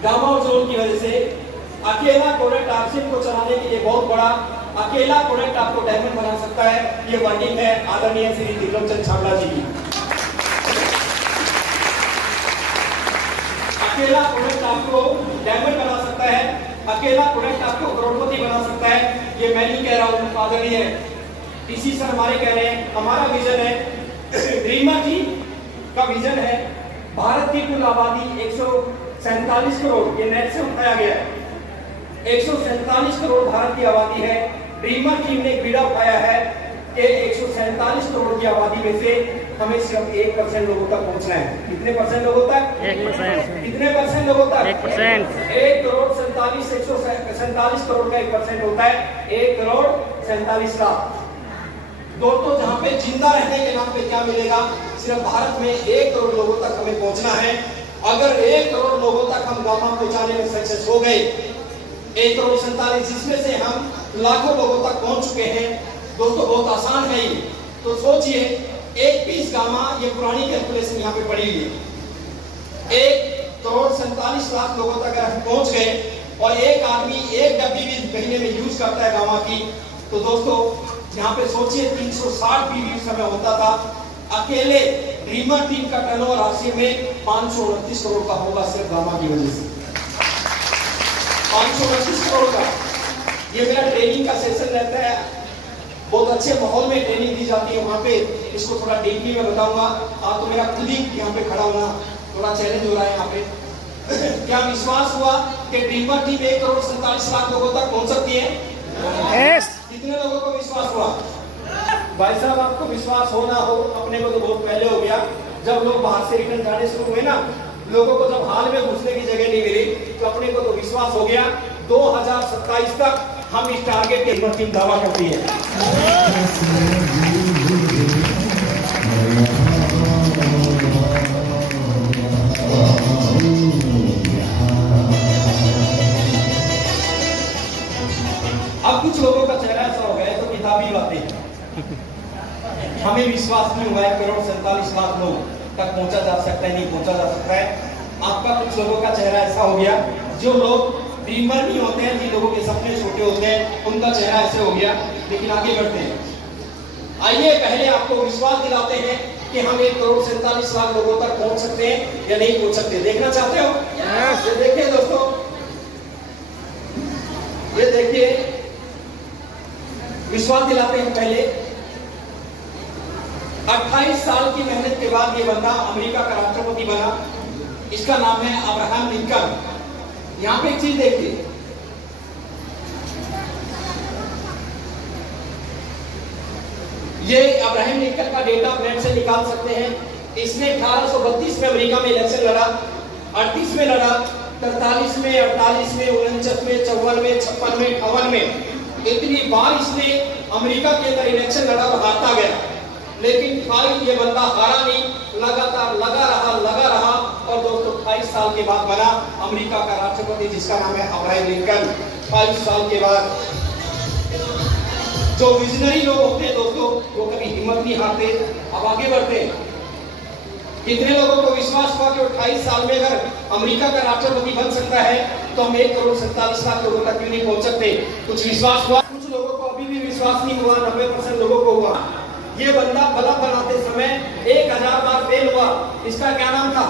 गामा ओजोन की वजह से अकेला प्रोडक्ट ऑक्सीजन को चलाने के लिए बहुत बड़ा अकेला प्रोडक्ट आपको डायमंड बना सकता है। ये वर्डिंग है आदरणीय श्री त्रिलोकचंद छाबड़ा जी की। अकेला प्रोडक्ट आपको डायमंड बना सकता है, अकेला प्रोडक्ट आपको करोड़पति बना सकता है। ये मैं नहीं कह रहा हूँ, आदरणीय इसी सर हमारे कह रहे हैं। हमारा विजन है, ड्रीमर जी का विजन है, भारत की कुल आबादी 147 करोड़, ये नेट से उठाया गया है, 147 करोड़ भारत की आबादी है। ड्रीमर टीम ने बीड़ा उठाया है कि 147 करोड़ की आबादी में से हमें सिर्फ 1% लोगों तक पहुंचना है। कितने परसेंट लोगों तक? 1%। कितने परसेंट लोगों तक? 1%। 1,47 करोड़ का 1% होता है 1,47 लाख। दोस्तों जहां पे जिंदा रहने के नाम पे क्या मिलेगा, सिर्फ भारत में 1 करोड़ लोगों तक हमें पहुंचना है। अगर 1 करोड़ लोगों तक हम गामा पहुंचाने में सक्सेस हो गए, 1,47 जिसमें से हम लाखों लोगों तक पहुंच चुके हैं। दोस्तों बहुत आसान है ये, तो सोचिए 1 पीस गामा, ये पुरानी कैलकुलेशन यहाँ पे पड़ी हुई है, 1,47 लाख लोगों तक अगर हम पहुंच गए और एक आदमी 1 डब्बी भी महीने में यूज करता है गामा की, तो दोस्तों यहाँ पे सोचिए 360 पीवी समय होता था। अकेले ड्रीमर टीम का टर्नओवर हासिल में 529 करोड़ का होगा सिर्फ गामा की वजह से। 529 करोड़ का। ये मेरा ट्रेनिंग का सेशन रहता है, बहुत अच्छे माहौल में ट्रेनिंग दी जाती है वहाँ पे। इसको थोड़ा डीपली में बताऊंगा। तो मेरा खुद ही यहाँ पे खड़ा होना थोड़ा चैलेंज हो रहा है यहाँ पे। क्या विश्वास हुआ कि ड्रीमर टीम 1,47 लाख लोगों तक पहुँच सकती है? yes. कितने लोगों को विश्वास हुआ? भाई साहब आपको विश्वास हो ना हो, अपने को तो बहुत पहले हो गया। जब लोग बाहर से रिटर्न जाने शुरू हुए ना, लोगों को जब हाल में घुसने की जगह नहीं मिली तो अपने को तो विश्वास हो गया। 2027 तक हम इस टारगेट के टीम दावा करती है। अब कुछ लोगों का चेहरा ऐसा हो गया तो किताबी बातें, हमें विश्वास नहीं हुआ 1,47 लाख लोग तक पहुंचा जा सकता है, नहीं पहुंचा जा सकता है। आपका कुछ लोगों का चेहरा ऐसा हो गया, जो लोग ड्रीमर नहीं होते हैं, जिन लोगों के सपने छोटे होते हैं, उनका चेहरा ऐसे हो गया। लेकिन आगे बढ़ते हैं। आइए पहले आपको विश्वास दिलाते हैं कि हम 1,47,00,000 लोगों तक पहुंच सकते हैं या नहीं पहुंच सकते। देखना चाहते हो? ये देखिए दोस्तों, ये देखिए, विश्वास दिलाते हैं पहले। 28 साल की मेहनत के बाद ये बंदा अमेरिका का राष्ट्रपति बना। इसका नाम है अब्राहम लिंकन। यहां पे एक चीज देखिए, ये अब्राहम लिंकन का डेटा आप नेट से निकाल सकते हैं। इसने 1832 में अमेरिका में इलेक्शन लड़ा, 38 में लड़ा, 43 में, 48 में, 49 में, 54 में, 56 में, 58 में, इतनी बार इसने अमेरिका के अंदर इलेक्शन लड़ा और हारता गया। लेकिन भाई ये बंदा हारा नहीं, लगातार लगा रहा और दोस्तों 28 साल के बाद बना अमेरिका का राष्ट्रपति, जिसका नाम है अब्राहम लिंकन। 28 साल के बाद जो विजनरी लोग होते हैं दोस्तों, वो कभी हिम्मत नहीं हारते, अब आगे बढ़ते हैं। कितने लोगों को विश्वास हुआ कि 28 साल में अगर अमेरिका का राष्ट्रपति बन सकता है तो हम 1,47,00,000 लोगों तक क्यों नहीं पहुंच सकते? कुछ विश्वास हुआ, कुछ लोगों को अभी भी विश्वास नहीं हुआ, 90% लोगों को हुआ। ये बंदा बल्ब बनाते समय 1000 बार फेल हुआ। इसका क्या नाम था?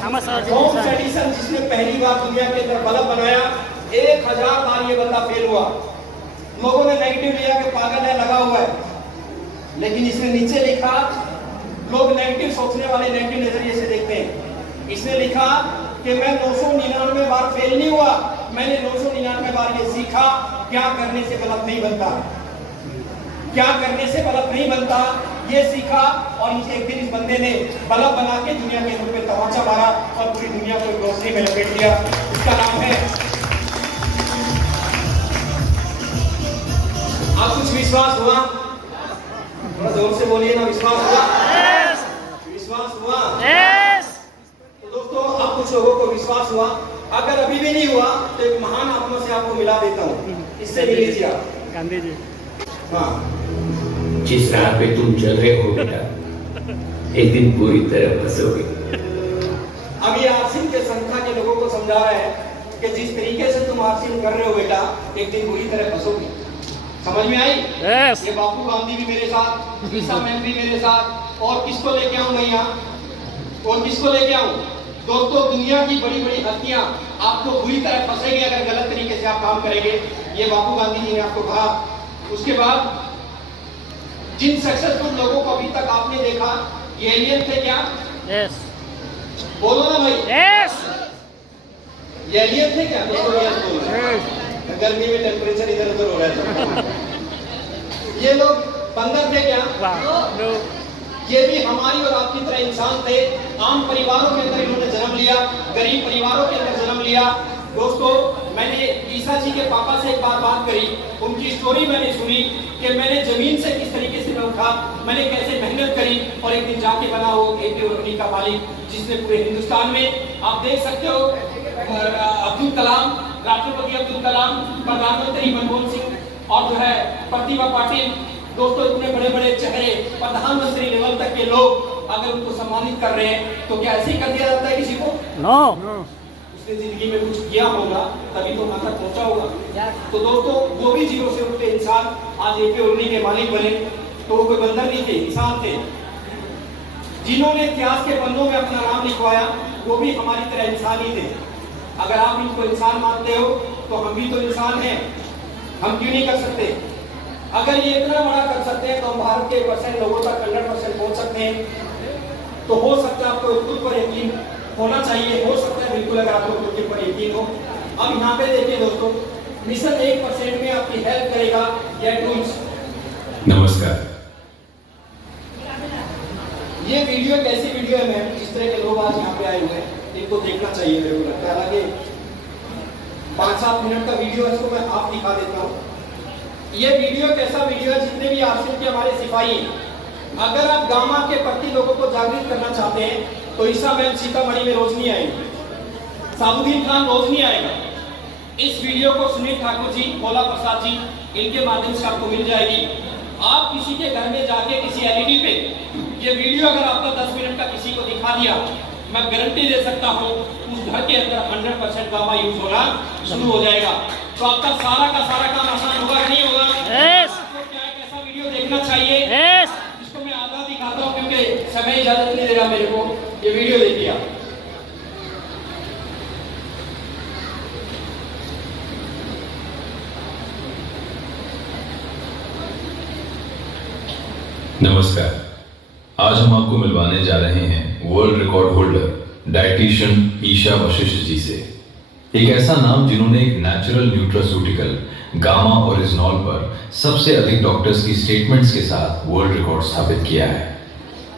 थॉमस एडिसन, जिसने पहली बार दुनिया के अंदर बल्ब बनाया। 1000 बार ये बंदा फेल हुआ। लोगों ने नेगेटिव लिया कि पागल है, लगा हुआ है, लेकिन इसने नीचे लिखा, लोग नेगेटिव सोचने वाले नेगेटिव नजरिए से देखते हैं। इसने लिखा कि मैं 999 बार फेल नहीं हुआ, मैंने 999 बार ये सीखा क्या करने से बल्ब नहीं बनता, क्या करने से बल्ब नहीं बनता, ये सीखा। और इसे एक दिन इस बंदे ने बल्ब बना के दुनिया के मुंह पे तमाचा मारा और पूरी दुनिया को रोशनी में लपेट दिया। इसका नाम है, आप कुछ विश्वास हुआ? थोड़ा जोर से बोलिए ना, विश्वास हुआ? yes! विश्वास हुआ? yes! तो दोस्तों अब कुछ लोगों को विश्वास हुआ। अगर अभी भी नहीं हुआ तो एक महान आत्मा से आपको मिला देता हूँ, इससे मिल लीजिए आप। गांधी जी। हाँ, जिस राह पे तुम चल रहे हो बेटा, एक दिन पूरी तरह फंसोगे। अब ये आरसीन के संख्या के लोगों को समझा रहा है कि जिस तरीके से तुम आरसीन कर रहे हो बेटा, एक दिन पूरी तरह फंसोगे। समझ में आई? yes. ये बापू गांधी भी मेरे साथ, ईसा मैम भी मेरे साथ, और किसको लेके आऊंगा यहाँ, और किसको लेके आऊं? दोस्तों दुनिया की बड़ी बड़ी हस्तियां आपको बुरी तरह फंसेगी अगर गलत तरीके से आप काम करेंगे। ये बापू गांधी जी ने आपको कहा। उसके बाद जिन सक्सेसफुल लोगों को अभी तक आपने देखा, ये एलियन थे क्या? yes. बोलो ना भाई, yes. ये एलियन थे क्या? दोस्तों यस बोलो। yes. गर्मी में टेम्परेचर इधर उधर हो रहा है। ये लोग बंदर थे क्या? no. ये भी हमारी और आपकी तरह इंसान थे। आम परिवारों के अंदर इन्होंने जन्म लिया, गरीब परिवारों के अंदर जन्म लिया। दोस्तों मैंने ईसा जी के पापा से एक बात करी, उनकी स्टोरी मैंने सुनी कि मैंने जमीन से किस तरीके से मैं उठा, मैंने कैसे मेहनत करी और एक दिन जाके बना वो एपी का मालिक, जिसने पूरे हिंदुस्तान में, आप देख सकते हो, अब्दुल कलाम, राष्ट्रपति अब्दुल कलाम, प्रधानमंत्री मनमोहन सिंह और जो है प्रतिभा पाटिल। दोस्तों इतने बड़े बड़े चेहरे, प्रधानमंत्री लेवल तक के लोग अगर उनको सम्मानित कर रहे हैं तो क्या ऐसे ही कर दिया जाता है किसी को? नो। उसने जिंदगी में कुछ किया होगा तभी तो वहां तक पहुंचा होगा। तो दोस्तों वो भी जीरो से उठे इंसान आज एपी उड़ने के मालिक बने। तो वो कोई बंदर नहीं थे, इंसान थे। जिन्होंने इतिहास के पन्नों में अपना नाम लिखवाया वो भी हमारी तरह इंसान ही थे। अगर आप इनको इंसान मानते हो तो हम भी तो इंसान हैं, हम क्यों नहीं कर सकते? अगर ये इतना बड़ा कर सकते हैं तो हम भारत के % लोगों तक 100% पहुंच सकते हैं। तो हो सकता है आपको खुद पर यकीन होना चाहिए, हो सकता है बिल्कुल अगर आपको खुद पर यकीन हो। अब यहाँ पे देखिए दोस्तों, मिशन 1% में आपकी हेल्प करेगा यह टूल्स। नमस्कार। ये वीडियो एक ऐसी वीडियो है मैम, जिस तरह के लोग आज यहाँ पे आए हुए हैं इनको देखना चाहिए मेरे को लगता है। हालांकि 5-7 मिनट का वीडियो है, इसको मैं आप दिखा देता हूँ। ये वीडियो कैसा वीडियो है, जितने भी आरसीएम के हमारे सिपाही हैं, अगर आप गामा के प्रति लोगों को जागृत करना चाहते हैं तो ईसा मैम सीतामढ़ी में रोज नहीं आएंगे, साबुद्दीन खान रोज नहीं आएगा। इस वीडियो को सुनील ठाकुर जी, भोला प्रसाद जी, इनके माध्यम से आपको मिल जाएगी। आप किसी के घर में जाके किसी एलईडी पे ये वीडियो अगर आपका 10 मिनट का किसी को दिखा दिया, मैं गारंटी दे सकता हूँ उस घर के अंदर 100% गामा यूज होना शुरू हो जाएगा। तो आपका सारा का सारा काम आसान होगा कि नहीं होगा? yes. आपको क्या कैसा वीडियो देखना चाहिए? मेरे को ये वीडियो देखिए आप। नमस्कार, आज हम आपको मिलवाने जा रहे हैं world record holder dietitian Isha Vashishtha ji से। एक ऐसा नाम जिन्होंने एक नेचुरल न्यूट्रास्यूटिकल गामा ओरिजिनॉल पर सबसे अधिक डॉक्टर्स की स्टेटमेंट्स के साथ वर्ल्ड रिकॉर्ड स्थापित किया है।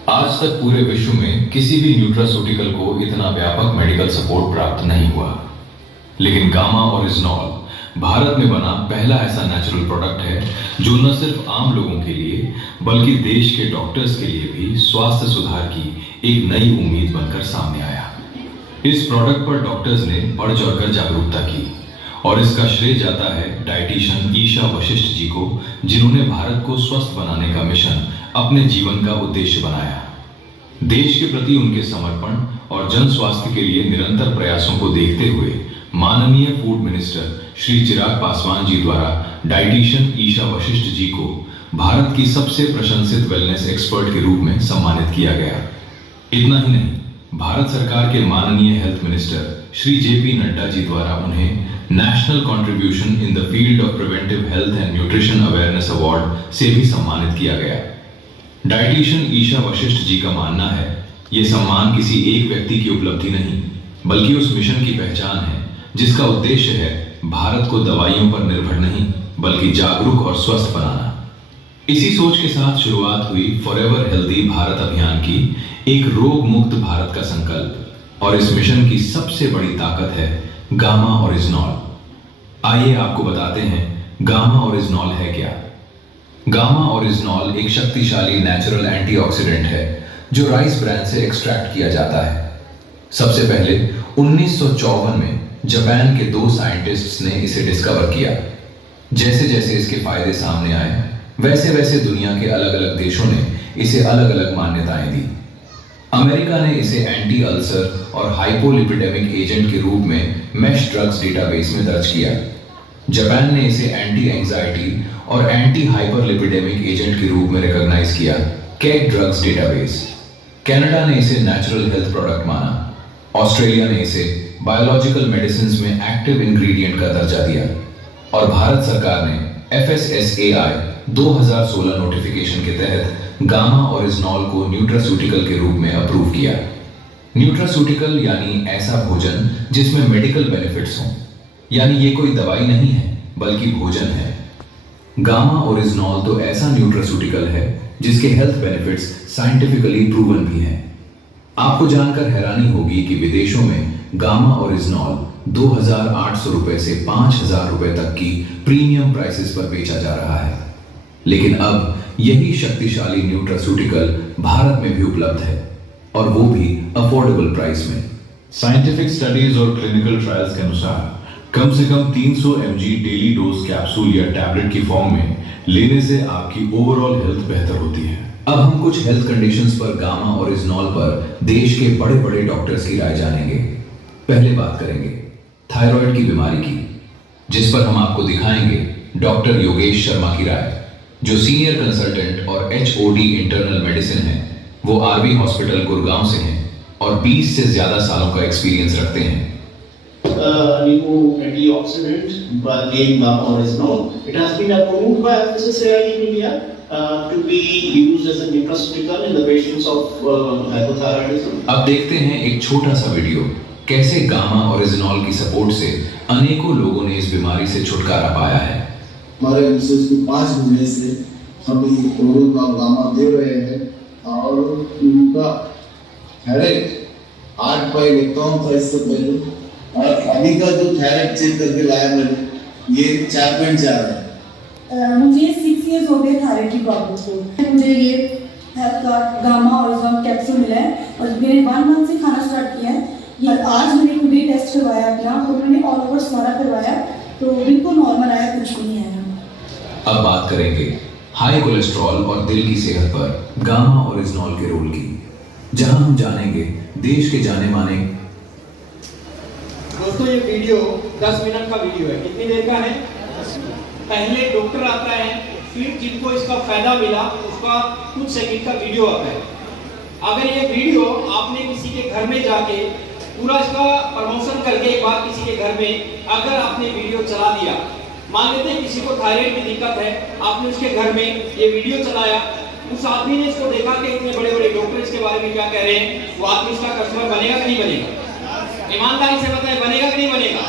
आज तक पूरे विश्व में किसी भी न्यूट्रास्यूटिकल को इतना व्यापक मेडिकल सपोर्ट प्राप्त नहीं हुआ, लेकिन गामा ओरिजिनॉल भारत में बना पहला ऐसा नेचुरल प्रोडक्ट है जो न सिर्फ आम लोगों के लिए बल्कि देश के डॉक्टर्स के लिए भी स्वास्थ्य सुधार की एक नई उम्मीद बनकर सामने आया। इस प्रोडक्ट पर डॉक्टर्स ने बढ़ चढ़कर जागरूकता की और इसका श्रेय जाता है डाइटिशियन ईशा वशिष्ठ जी को, जिन्होंने भारत को स्वस्थ बनाने का मिशन अपने जीवन का उद्देश्य बनाया। देश के प्रति उनके समर्पण और जन स्वास्थ्य के लिए निरंतर प्रयासों को देखते हुए माननीय फूड मिनिस्टर श्री चिराग पासवान जी द्वारा डाइटिशियन ईशा वशिष्ठ जी को भारत की सबसे प्रशंसित वेलनेस एक्सपर्ट के रूप में सम्मानित किया गया। इतना ही नहीं, भारत सरकार के माननीय health minister Shri JP Nadda ji द्वारा उन्हें national contribution in the field of preventive health and nutrition awareness award से भी सम्मानित किया गया। डाइटिशियन ईशा वशिष्ठ जी का मानना है ये सम्मान किसी एक व्यक्ति की उपलब्धि नहीं बल्कि उस मिशन की पहचान है जिसका उद्देश्य है भारत को दवाइयों पर निर्भर नहीं बल्कि जागरूक और स्वस्थ बनाना। इसी सोच के साथ शुरुआत हुई फॉरएवर हेल्दी भारत अभियान की, एक रोग मुक्त भारत का संकल्प, और इस मिशन की सबसे बड़ी ताकत है गामा ओरिजिनॉल। आइए आपको बताते हैं गामा ओरिजिनॉल है क्या। गामा ओरिजिनॉल एक शक्तिशाली नेचुरल एंटीऑक्सीडेंट है जो राइस ब्रांड से एक्सट्रैक्ट किया जाता है। सबसे पहले 1954 में जापान के 2 साइंटिस्ट्स ने इसे डिस्कवर किया। जैसे जैसे इसके फायदे सामने आए वैसे वैसे दुनिया के अलग अलग देशों ने इसे अलग अलग मान्यताएं दी। अमेरिका ने इसे एंटी अल्सर और हाइपोलिपिडेमिक एजेंट के रूप में मैश ड्रग्स डेटाबेस में दर्ज किया। जापान ने इसे एंटी एंजाइटी और एंटी हाइपरलिपिडेमिक एजेंट के रूप में रिकॉग्नाइज किया, केग ड्रग्स डेटाबेस। कनाडा ने इसे नेचुरल हेल्थ प्रोडक्ट माना। ऑस्ट्रेलिया ने इसे बायोलॉजिकल मेडिसिन में एक्टिव इंग्रेडिएंट का दर्जा दिया और भारत सरकार ने FSSAI 2016 नोटिफिकेशन के तहत गामा ओरिजिनॉल को न्यूट्रास्यूटिकल के रूप में अप्रूव किया। न्यूट्रास्यूटिकल यानी ऐसा भोजन जिसमें मेडिकल बेनिफिट्स हों, यानी ये कोई दवाई नहीं है बल्कि भोजन है। गामा ओरिजिनॉल तो ऐसा न्यूट्रास्यूटिकल है जिसके हेल्थ बेनिफिट्स साइंटिफिकली प्रूवन भी हैं। आपको जानकर हैरानी होगी कि विदेशों में गामा ओरिजिनॉल 2,800 रुपए से 5,000 रुपए तक की प्रीमियम प्राइसेस पर बेचा जा रहा है, लेकिन अब यही शक्तिशाली न्यूट्रास्यूटिकल भारत में भी उपलब्ध है और वो भी अफोर्डेबल प्राइस में। साइंटिफिक स्टडीज और क्लिनिकल ट्रायल्स के अनुसार कम से कम 300 mg डेली डोज कैप्सूल या टैबलेट की फॉर्म में लेने से आपकी ओवरऑल हेल्थ बेहतर होती है। अब हम कुछ हेल्थ कंडीशंस पर गामा ओरिजिनॉल पर देश के बड़े बड़े डॉक्टर्स की राय जानेंगे। पहले बात करेंगे थायराइड की बीमारी की, जिस पर हम आपको दिखाएंगे डॉक्टर योगेश शर्मा की राय, जो सीनियर कंसल्टेंट और HOD इंटरनल मेडिसिन है। वो RV हॉस्पिटल गुड़गांव से हैं और 20 से ज्यादा सालों का एक्सपीरियंस रखते हैं। New antioxidant named Gamma Oryzanol. It has been approved by FSSAI in India to be used as a nutraceutical in the patients of hypothyroidism. अब देखते हैं एक छोटा सा वीडियो, कैसे गामा ओरिजिनॉल की सपोर्ट से अनेकों लोगों ने इस बीमारी से छुटकारा पाया है। हमारे रिसर्च के 5 महीने से हम ओरिजिनॉल गामा दे रहे हैं और उनका हेडेक 8 बाई इलेक्ट्रॉन था इससे पहले, और अभी का जो थायराइड चेक करके लाया मैंने ये 4.4 है। मुझे 6 इयर्स हो गए थायराइड की प्रॉब्लम को। मुझे ये हेल्थ का गामा ओरिजिनॉल कैप्सूल मिला है और मैंने 1 मंथ से खाना स्टार्ट किया है। ये आज मैंने खुद ही टेस्ट करवाया अपना, तो मैंने ऑल ओवर सारा करवाया तो बिल्कुल नॉर्मल आया, कुछ भी नहीं आया। अब बात करेंगे हाई कोलेस्ट्रॉल और दिल की सेहत पर गामा ओरिजिनॉल के रोल की, जहां हम जानेंगे देश के जाने माने। दोस्तों ये वीडियो 10 मिनट का वीडियो है। कितनी देर का है? पहले डॉक्टर आता है, फिर जिनको इसका फायदा मिला उसका कुछ सेकंड का वीडियो आता है। अगर ये वीडियो आपने किसी के घर में जाके पूरा इसका प्रमोशन करके एक बार किसी के घर में अगर आपने वीडियो चला दिया, मान लेते हैं किसी को थायराइड की दिक्कत है, आपने उसके घर में ये वीडियो चलाया, उस आदमी ने इसको देखा कि इतने बड़े बड़े डॉक्टर इसके बारे में क्या कह रहे हैं, वो आदमी इसका कस्टमर बनेगा कि नहीं बनेगा? ईमानदारी से बताएं, बनेगा कि नहीं बनेगा?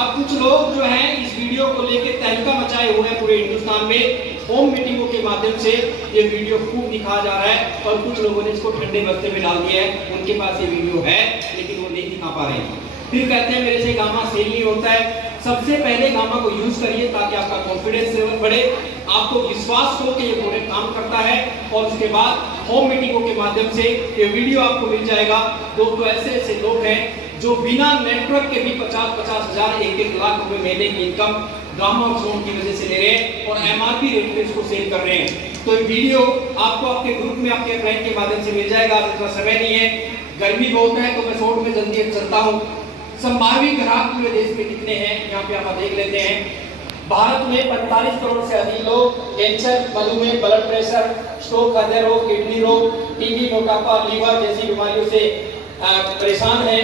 अब कुछ लोग जो हैं इस वीडियो को लेकर तहलका मचाए हुए हैं पूरे हिंदुस्तान में, होम मीटिंगों के माध्यम से ये वीडियो खूब दिखाया जा रहा है और कुछ लोगों ने इसको ठंडे बस्ते में डाल दिया है, उनके पास ये वीडियो है लेकिन वो नहीं दिखा पा रहे हैं। फिर कहते हैं मेरे से गामा सेल नहीं होता है। सबसे पहले गामा को यूज करिए ताकि आपका कॉन्फिडेंस लेवल बढ़े, आपको विश्वास हो कि ये प्रोडक्ट काम करता है, और उसके बाद होम मीटिंगों के माध्यम से ये वीडियो आपको मिल जाएगा। दोस्तों ऐसे ऐसे लोग हैं जो बिना नेटवर्क के भी 50-50 हजार 1-1 लाख रुपए महीने की इनकम गामा और जोन की वजह से ले रहे हैं और एमआरपी रेट पे इसको सेल कर रहे हैं। तो ये वीडियो आपको आपके ग्रुप में आपके फ्रेंड के माध्यम से मिल जाएगा। अब इतना समय नहीं है, गर्मी बहुत है, तो मैं शॉर्ट में जल्दी चलता हूँ। संभावित ग्राहक पूरे देश में कितने हैं यहाँ पे आप देख लेते हैं। भारत में 45 करोड़ से अधिक लोग कैंसर, मधुमेह, ब्लड प्रेशर, स्ट्रोक, हृदय रोग, किडनी रोग, टीबी, मोटापा, लीवर जैसी बीमारियों से परेशान हैं।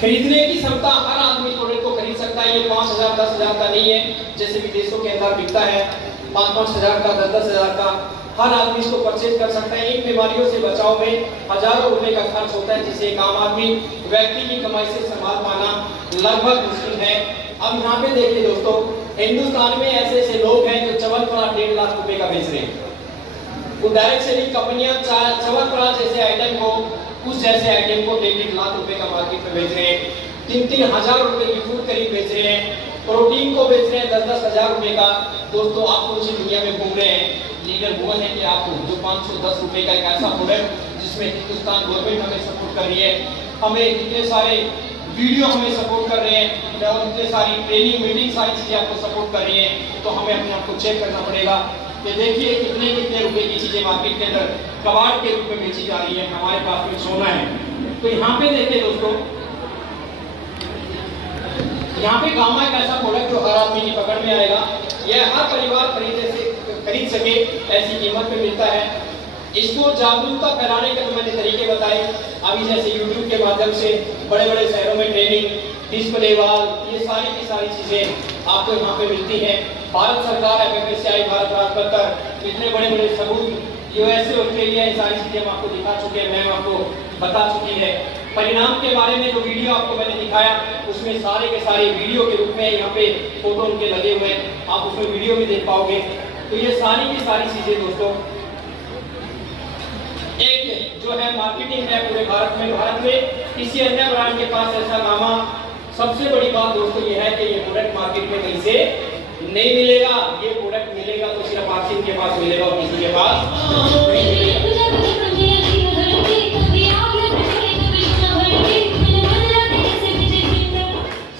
खरीदने की क्षमता, हर आदमी प्रोडक्ट को खरीद सकता है। ये 5,000 10,000 का नहीं है जैसे विदेशों के अंदर बिकता है, 5-5 हजार का, 10-10 हजार का। हर आदमी इसको परचेज कर सकता है। इन बीमारियों से बचाव में हजारों रुपए का खर्च होता है जिसे एक आम आदमी व्यक्ति की कमाई से संभाल पाना लगभग मुश्किल है। अब यहाँ पे देखिए दोस्तों, हिंदुस्तान में ऐसे ऐसे लोग हैं जो चवनप्राश 1.5 लाख रुपए का बेच रहे हैं। वो डायरेक्ट सेलिंग कंपनियां चवनप्राश जैसे आइटम को, उस जैसे आइटम को 1.5 लाख रुपए का मार्केट में बेच रहे हैं। 3-3 हजार रुपए की फूड करीब बेच रहे हैं। प्रोटीन को बेच रहे हैं 10-10 हजार रुपए का। दोस्तों आप पूरी दुनिया में घूम रहे हैं, लीडर वो है कि आपको जो 510 रुपए का एक ऐसा प्रोडक्ट जिसमें हिंदुस्तान गवर्नमेंट हमें सपोर्ट कर रही है, हमें इतने सारे वीडियो हमें सपोर्ट कर रहे हैं और इतने सारी ट्रेनिंग मीटिंग सारी चीजें आपको सपोर्ट कर रही हैं, तो हमें अपने आप को चेक करना पड़ेगा कि देखिए कितने कितने रुपए की चीजें मार्केट के अंदर कबाड़ के रूप में बेची जा रही है। हमारे पास में सोना है। तो यहाँ पे देखिए दोस्तों, यहाँ पे गामा एक ऐसा प्रोडक्ट जो हर आदमी की पकड़ में आएगा, यह हर परिवार खरीद सके ऐसी कीमत पे मिलता है। इसको जागरूकता फैलाने के तो मैंने तरीके बताए। अभी जैसे यूट्यूब के माध्यम से बड़े बड़े शहरों में ट्रेनिंग, डिस्प्ले वाल, ये सारी की सारी चीजें आपको यहाँ पे मिलती हैं। भारत सरकार, FFSCI, भारत राजपत्र, इतने बड़े बड़े सबूत, USA, ऑस्ट्रेलिया, ये सारी चीजें हम आपको दिखा चुके हैं, मैम आपको बता चुकी है। परिणाम के बारे में जो वीडियो आपको मैंने दिखाया उसमें सारे के सारे वीडियो के रूप में यहाँ पे फोटो उनके लगे हुए हैं, आप उसमें वीडियो भी देख पाओगे। तो ये सारी की सारी चीजें दोस्तों एक जो है मार्केटिंग है पूरे भारत में किसी अन्य ब्रांड के पास ऐसा गामा। सबसे बड़ी बात दोस्तों ये है कि ये प्रोडक्ट मार्केट में कहीं से नहीं मिलेगा। ये प्रोडक्ट मिलेगा तो सिर्फ आसिम के पास मिलेगा और किसी के पास नहीं मिलेगा।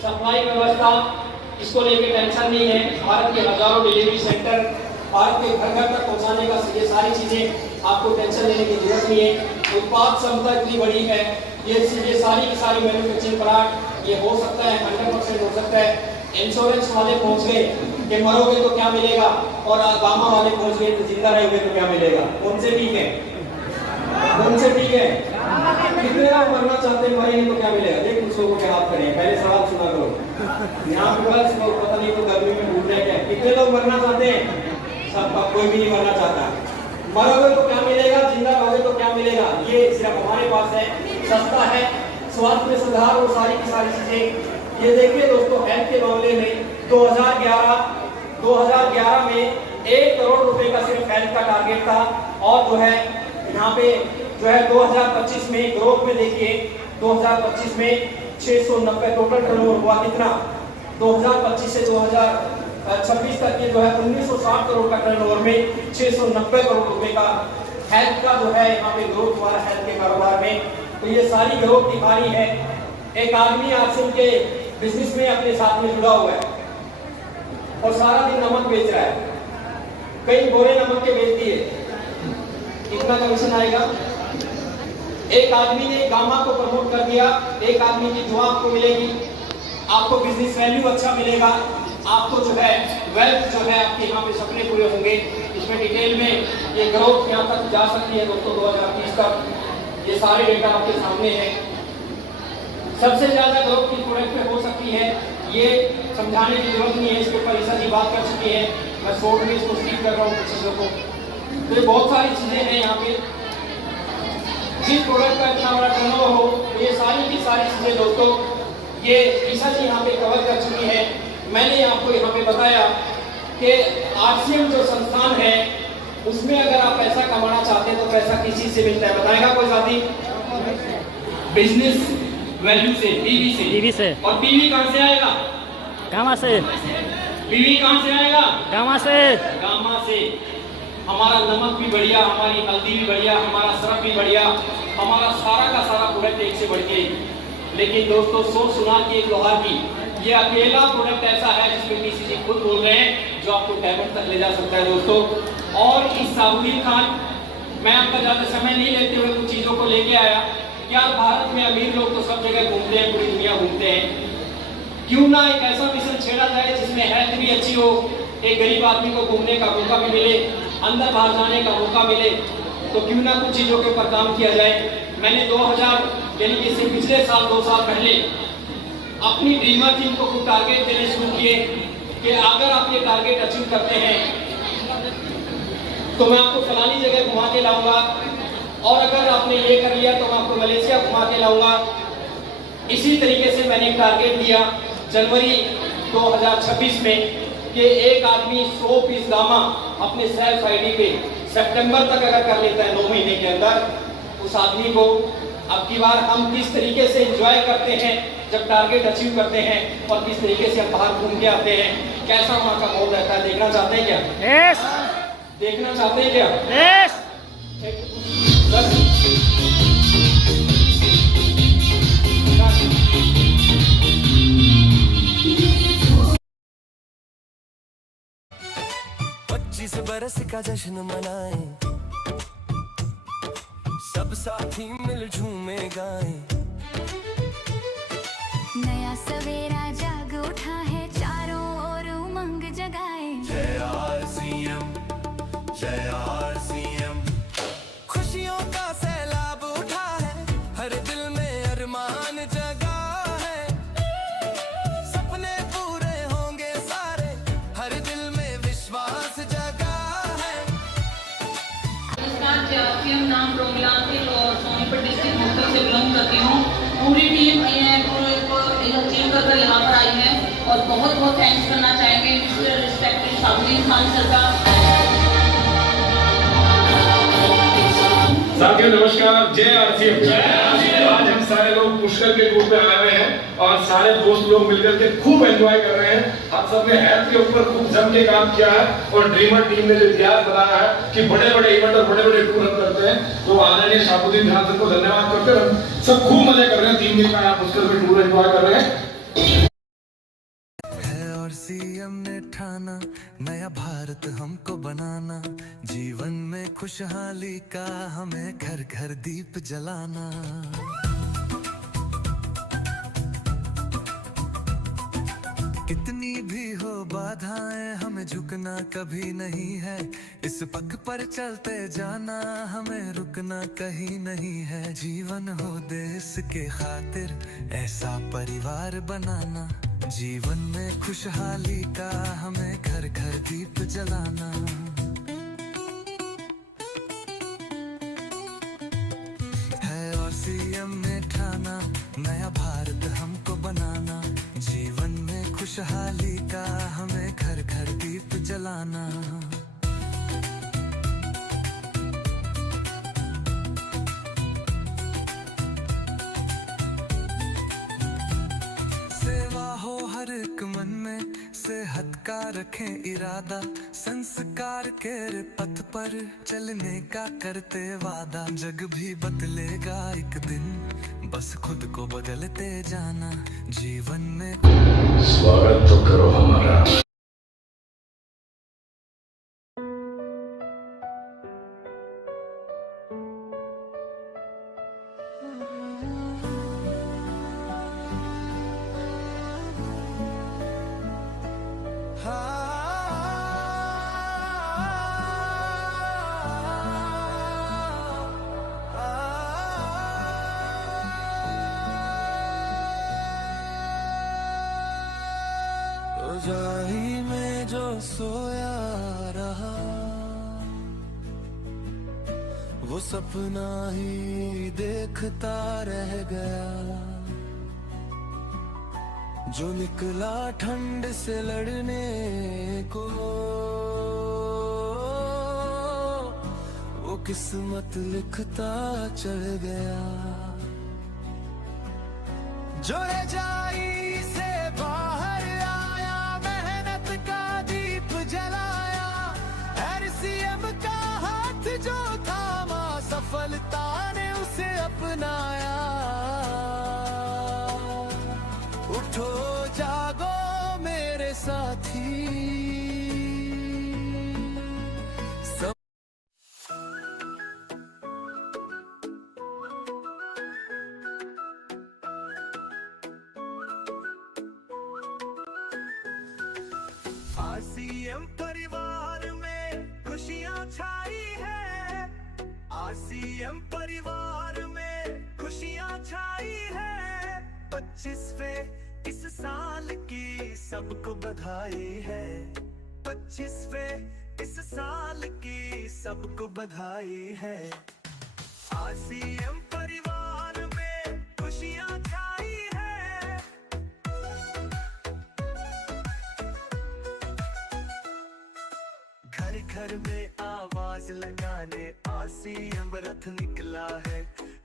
सप्लाई व्यवस्था, इसको लेके टेंशन नहीं है। भारत के हजारों डिलीवरी सेंटर, भारत के घर घर तक पहुंचाने का, ये सारी चीजें आपको टेंशन लेने की जरूरत नहीं है। उत्पाद क्षमता इतनी बड़ी है, ये सारी की सारी मैन्युफैक्चरिंग प्लांट ये हो सकता है, 100% हो सकता है। इंश्योरेंस वाले पहुंच गए कि मरोगे तो क्या मिलेगा, और गामा वाले पहुंच गए तो जिंदा रहोगे तो क्या मिलेगा। कौन से ठीक है? कौन से ठीक है? कितने लोग मरना चाहते हैं, मरेंगे तो क्या मिलेगा? देख कुछ लोगों के हाथ करें, पहले सवाल सुना करो। यहाँ पे बस पता नहीं तो गर्मी में घूम रहे हैं। कितने लोग मरना चाहते हैं? सब, कोई भी नहीं मरना चाहता। मरोगे तो क्या मिलेगा, जिंदा रहोगे तो क्या मिलेगा, ये सिर्फ हमारे पास है। सस्ता है, स्वास्थ्य में सुधार और सारी की सारी चीजें। ये देखिए दोस्तों, हेल्थ के मामले में 2011 में 1 करोड़ रुपए का सिर्फ हेल्थ का टारगेट था, और जो है यहाँ पे जो है 2025 में ग्रोथ में देखिए, 2025 में 690 टोटल टर्नओवर हुआ। कितना? 2025 से 2026 तक ये जो है 1960 करोड़ का टर्नओवर में 690 करोड़ रुपए का हेल्थ का जो है यहाँ पे ग्रोथ हुआ है हेल्थ के कारोबार में। तो ये सारी ग्रोथ दिखा रही है। एक आदमी आसिम के बिजनेस में अपने साथ में जुड़ा हुआ है और सारा दिन नमक बेच रहा है, कई बोरे नमक के बेच दिए, कितना कमीशन आएगा? एक आदमी ने गामा को प्रमोट कर दिया, एक आदमी की दुआ आपको मिलेगी, आपको बिजनेस वैल्यू अच्छा मिलेगा, आपको जो है वेल्थ जो है आपके यहाँ पे सपने पूरे होंगे। इसमें डिटेल में ये ग्रोथ यहाँ तक जा सकती है दोस्तों 2030 तक। ये सारे डेटा आपके सामने हैं। सबसे ज्यादा ग्रोथ की प्रोडक्ट पे हो सकती है, ये समझाने की जरूरत नहीं है, इसके ऊपर ईसा जी बात कर चुकी है। मैं शॉर्ट में इसको स्किप कर रहा हूँ कुछ चीजों को। तो ये बहुत सारी चीजें हैं यहाँ पे। जिस प्रोडक्ट का इतना बड़ा टर्नओवर हो, ये सारी की सारी चीजें दोस्तों ये ईसा जी यहाँ पे कवर कर चुकी है। मैंने आपको यहाँ पे बताया कि आरसीएम जो संस्थान है उसमें अगर आप पैसा कमाना चाहते हैं तो पैसा किस चीज से मिलता है, बताएगा कोई साथी? बिजनेस वैल्यू से, पीवी से। और पीवी कहाँ से आएगा? गामा से। पीवी कहाँ से आएगा? गामा से। गामा से। हमारा नमक भी बढ़िया, हमारी हल्दी भी बढ़िया, हमारा सरफ भी बढ़िया, हमारा सारा का सारा प्रोडक्ट एक से बढ़ के। लेकिन दोस्तों सोच सुना की एक लोहार की, ये अकेला प्रोडक्ट ऐसा है जिसमें पीसीजी खुद बोल रहे हैं जो आपको डायमंड तक ले जा सकता है दोस्तों। और इस साबुद्दीन खान, मैं आपका ज्यादा समय नहीं लेते हुए कुछ चीजों को लेके आया। क्या भारत में अमीर लोग तो सब जगह घूमते हैं, पूरी दुनिया घूमते हैं, क्यों ना एक ऐसा मिशन छेड़ा जाए जिसमें हेल्थ भी अच्छी हो, एक गरीब आदमी को घूमने का मौका भी मिले, अंदर बाहर जाने का मौका मिले, तो क्यों ना कुछ चीजों के ऊपर काम किया जाए। मैंने 2000 यानी कि इससे पिछले साल 2 साल पहले अपनी ड्रीमर टीम को कुछ टारगेट देने शुरू किए कि अगर आप ये टारगेट अचीव करते हैं तो मैं आपको फलानी जगह घुमा के लाऊंगा, और अगर आपने ये कर लिया तो मैं आपको मलेशिया घुमा के लाऊंगा। इसी तरीके से मैंने एक टारगेट दिया जनवरी 2026 में कि एक आदमी 100 पीस गामा अपने सेल्फ आईडी पे सितंबर तक अगर कर लेता है 9 महीने के अंदर, उस आदमी को अब की बार हम किस तरीके से एंजॉय करते हैं जब टारगेट अचीव करते हैं, और किस तरीके से हम बाहर घूम के आते हैं, कैसा वहाँ का माहौल रहता है, देखना चाहते हैं क्या? यस। देखना चाहते हैं क्या? यस। इस बरस का जश्न मनाएं, सब साथी मिल झूमे गाएं। नया सवेरा जाग उठा है, चारों ओर उमंग जगाए। जय आरसीएम, जय आरसीएम। खुशियों का सैलाब उठा है, हर दिल में अरमान जगा है। सपने पूरे होंगे सारे, हर दिल में विश्वास जगा है। आरसीएम नाम प्रोग्राम के और सोनीपत डिस्ट्रिक्ट मुख्य से बिलोंग करती हूँ। पूरी टीम अचीव कर यहाँ पर आई है और बहुत बहुत थैंक्स करना चाहेंगे mister respected Sabuddin Khan sir का। साथियों नमस्कार, जय आरसीएम। आज हम सारे लोग पुष्कर के ग्रुप में आए हुए हैं और सारे दोस्त लोग मिलकर के खूब एंजॉय कर रहे हैं। आप सबने हेल्थ के ऊपर खूब जम के काम किया है और ड्रीमर टीम ने जो इतिहास बनाया है कि बड़े बड़े इवेंट और बड़े बड़े टूर हम करते हैं, तो आदरणीय साबुद्दीन खान सर को धन्यवाद करते हैं। हम सब खूब मजे कर रहे हैं, 3 दिन का यहाँ पुष्कर में टूर एंजॉय कर रहे हैं। और सीएम ने ठाना नया भारत हमको बनाना, जीवन में खुशहाली का हमें घर घर दीप जलाना। कितनी भी हो बाधाएं हमें झुकना कभी नहीं है, इस पथ पर चलते जाना हमें रुकना कहीं नहीं है। जीवन हो देश के खातिर ऐसा परिवार बनाना, जीवन में खुशहाली का हमें घर घर दीप जलाना। है और सीएम ने ठाना नया भारत हमको बनाना, जीवन में खुशहाली का हमें घर घर दीप जलाना। सेवा हो हर एक मन में, सेहत का रखें इरादा, संस्कार के पथ पर चलने का करते वादा। जग भी बदलेगा एक दिन, बस खुद को बदलते जाना, जीवन में। स्वागत तो करो हमारा। जाही में जो सोया रहा, वो सपना ही देखता रह गया। जो निकला ठंड से लड़ने को, वो किस्मत लिखता चल गया। जो रजाई से बाहर आया, मेहनत का दीप जलाया, RCM का हाथ जो थामा, सफलता ने उसे अपनाया। उठो जागो मेरे साथी, RCM परिवार में खुशियां छाई है। RCM परिवार में खुशियां छाई है। 25वें इस साल की सबको बधाई है। 25वें इस साल की सबको बधाई है। RCM परिवार में खुशियां छाई है। घर घर में आवाज लगाने RCM रथ निकला है।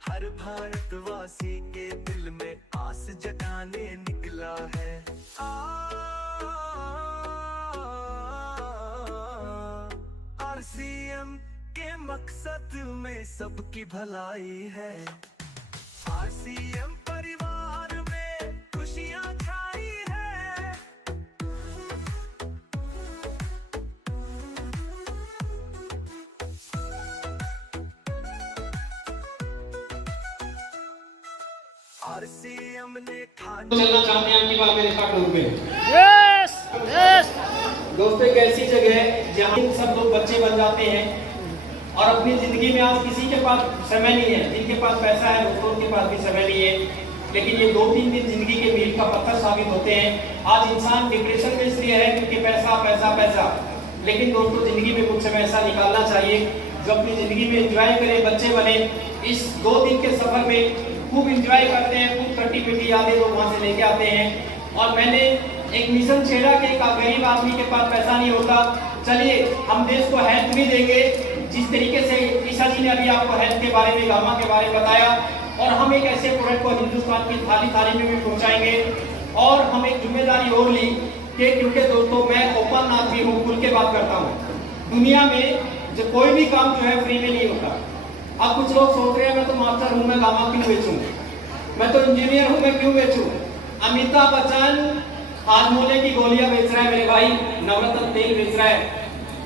हर भारतवासी के दिल में आस जगाने निकला है। RCM के मकसद में सबकी भलाई है। RCM परिवार में खुशियां छाई है। RCM ने चलना चाहते हैं आपकी बात मेरे साथ टूर पे। यस यस दोस्तों, एक ऐसी जगह है जहाँ सब लोग बच्चे बन जाते हैं और अपनी जिंदगी में आज किसी के पास समय नहीं है। जिनके पास पैसा है दोस्तों उनके पास भी समय नहीं है, लेकिन ये 2-3 दिन जिंदगी के मील का पत्थर साबित होते हैं। आज इंसान डिप्रेशन में इसलिए है क्योंकि पैसा पैसा पैसा, लेकिन दोस्तों जिंदगी में कुछ समय ऐसा निकालना चाहिए जो अपनी जिंदगी में एंजॉय करें, बच्चे बने। इस 2 दिन के सफर में खूब एंजॉय करते हैं, खूब खट्टी मीठी यादें लोग वहाँ से लेके आते हैं। और मैंने एक मिशन छेड़ा कि एक गरीब आदमी के पास पैसा नहीं होता, चलिए हम देश को हेल्थ भी देंगे। जिस तरीके से ईसा जी ने अभी आपको हेल्थ के बारे में, गामा के बारे में बताया, और हम एक ऐसे प्रोडक्ट को हिंदुस्तान की थाली थाली में भी पहुँचाएंगे। और हम एक जिम्मेदारी और ली कि क्योंकि दोस्तों मैं ओपन आदमी हूँ, खुल के बात करता हूँ। दुनिया में जो कोई भी काम जो है फ्री में नहीं होता। अब कुछ लोग सोच रहे हैं मैं तो मास्टर हूँ, मैं गामा क्यों बेचूं, मैं तो इंजीनियर हूँ, मैं क्यों बेचूं। अमिताभ बच्चन हाजमोले की गोलियां बेच रहा है मेरे भाई, नवरत्न तेल बेच रहा है।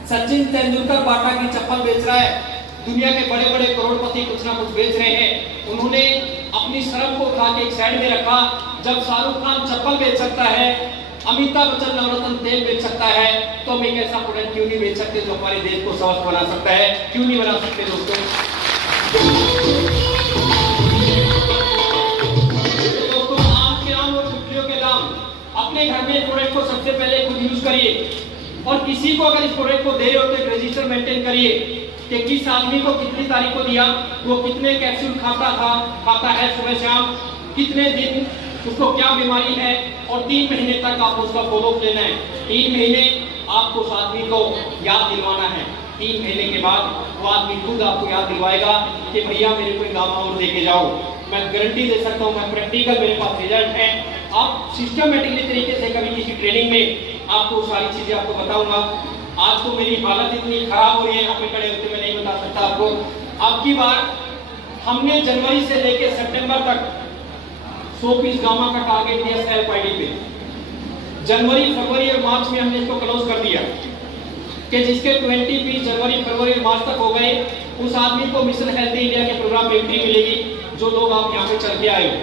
सचिन तेंदुलकर बाटा की चप्पल बेच रहा है। दुनिया के बड़े बड़े करोड़पति कुछ ना कुछ बेच रहे हैं। उन्होंने अपनी शर्म को उठा के एक साइड में रखा। जब शाहरुख खान चप्पल बेच सकता है, अमिताभ बच्चन नवरत्न तेल बेच सकता है, तो हम एक ऐसा प्रोडक्ट क्यों नहीं बेच सकते जो हमारे देश को स्वस्थ बना सकता है? क्यों नहीं बना सकते दोस्तों? आम के आम और छुट्टियों के दाम। अपने घर में इस प्रोडक्ट को सबसे पहले खुद यूज करिए, और किसी को अगर इस प्रोडक्ट को दे रहे हो तो एक रजिस्टर मेंटेन करिए कि किस आदमी को कितनी तारीख को दिया, वो कितने कैप्सूल खाता है सुबह शाम, कितने दिन उसको क्या बीमारी है, और 3 महीने तक आप उसका फॉलोअप लेना है। 3 महीने आपको उस आदमी को याद दिलवाना है। 3 महीने के बाद वो आदमी खुद आपको याद दिलवाएगा कि भैया मेरे को गामा और लेके जाओ। मैं गारंटी दे सकता हूँ, मैं प्रैक्टिकल मेरे पास रिजल्ट है। आप सिस्टमेटिकली तरीके से कभी किसी ट्रेनिंग में आपको सारी चीजें आपको बताऊंगा। आज तो मेरी हालत इतनी खराब हो रही है, यहाँ पे खड़े होते मैं नहीं बता सकता आपको। अब की बार हमने जनवरी से लेकर सितंबर तक 100 पीस गामा का टारगेट दिया SIFID पे। जनवरी, फरवरी और मार्च में हमने इसको क्लोज कर दिया कि जिसके 20 पीस जनवरी, फरवरी और मार्च तक हो गए, उस आदमी को मिशन हेल्दी इंडिया के प्रोग्राम में एंट्री मिलेगी, जो लोग आप यहाँ पे चल के आए हो।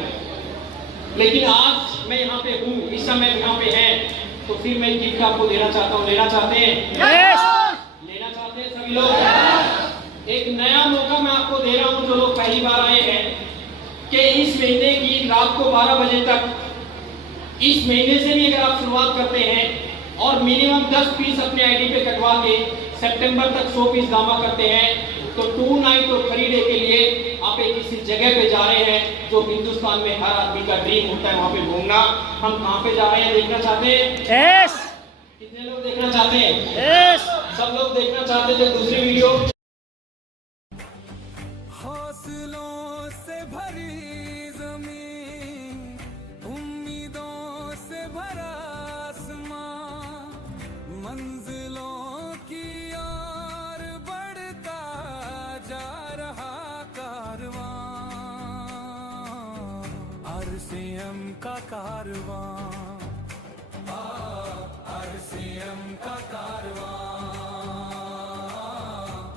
लेकिन आज मैं यहाँ पे हूँ, इस समय यहाँ पे है, तो फिर मैं गिफ्ट आपको देना चाहता हूँ। लेना चाहते हैं? लेना चाहते हैं सभी लोग? एक नया मौका मैं आपको दे रहा हूँ जो लोग पहली बार आए हैं, कि इस महीने की रात को 12 बजे तक, इस महीने से भी अगर आप शुरुआत करते हैं और मिनिमम 10 पीस अपने आईडी पे कटवा के सितंबर तक 100 पीस गामा करते हैं, तो 2 नाइट और 3 डे के लिए आप एक किसी जगह पे जा रहे हैं जो हिंदुस्तान में हर आदमी का ड्रीम होता है, वहाँ पे घूमना। हम कहाँ पे जा रहे हैं देखना चाहते हैं? कितने लोग देखना चाहते हैं? सब लोग देखना चाहते हैं। तो दूसरी वीडियो हौसलों से भरी जमीन, उम्मीदों से भरा आसमां, मंजिलों की ओर बढ़ता जा रहा कारवां, RCM का कारवां, RCM का कारवां,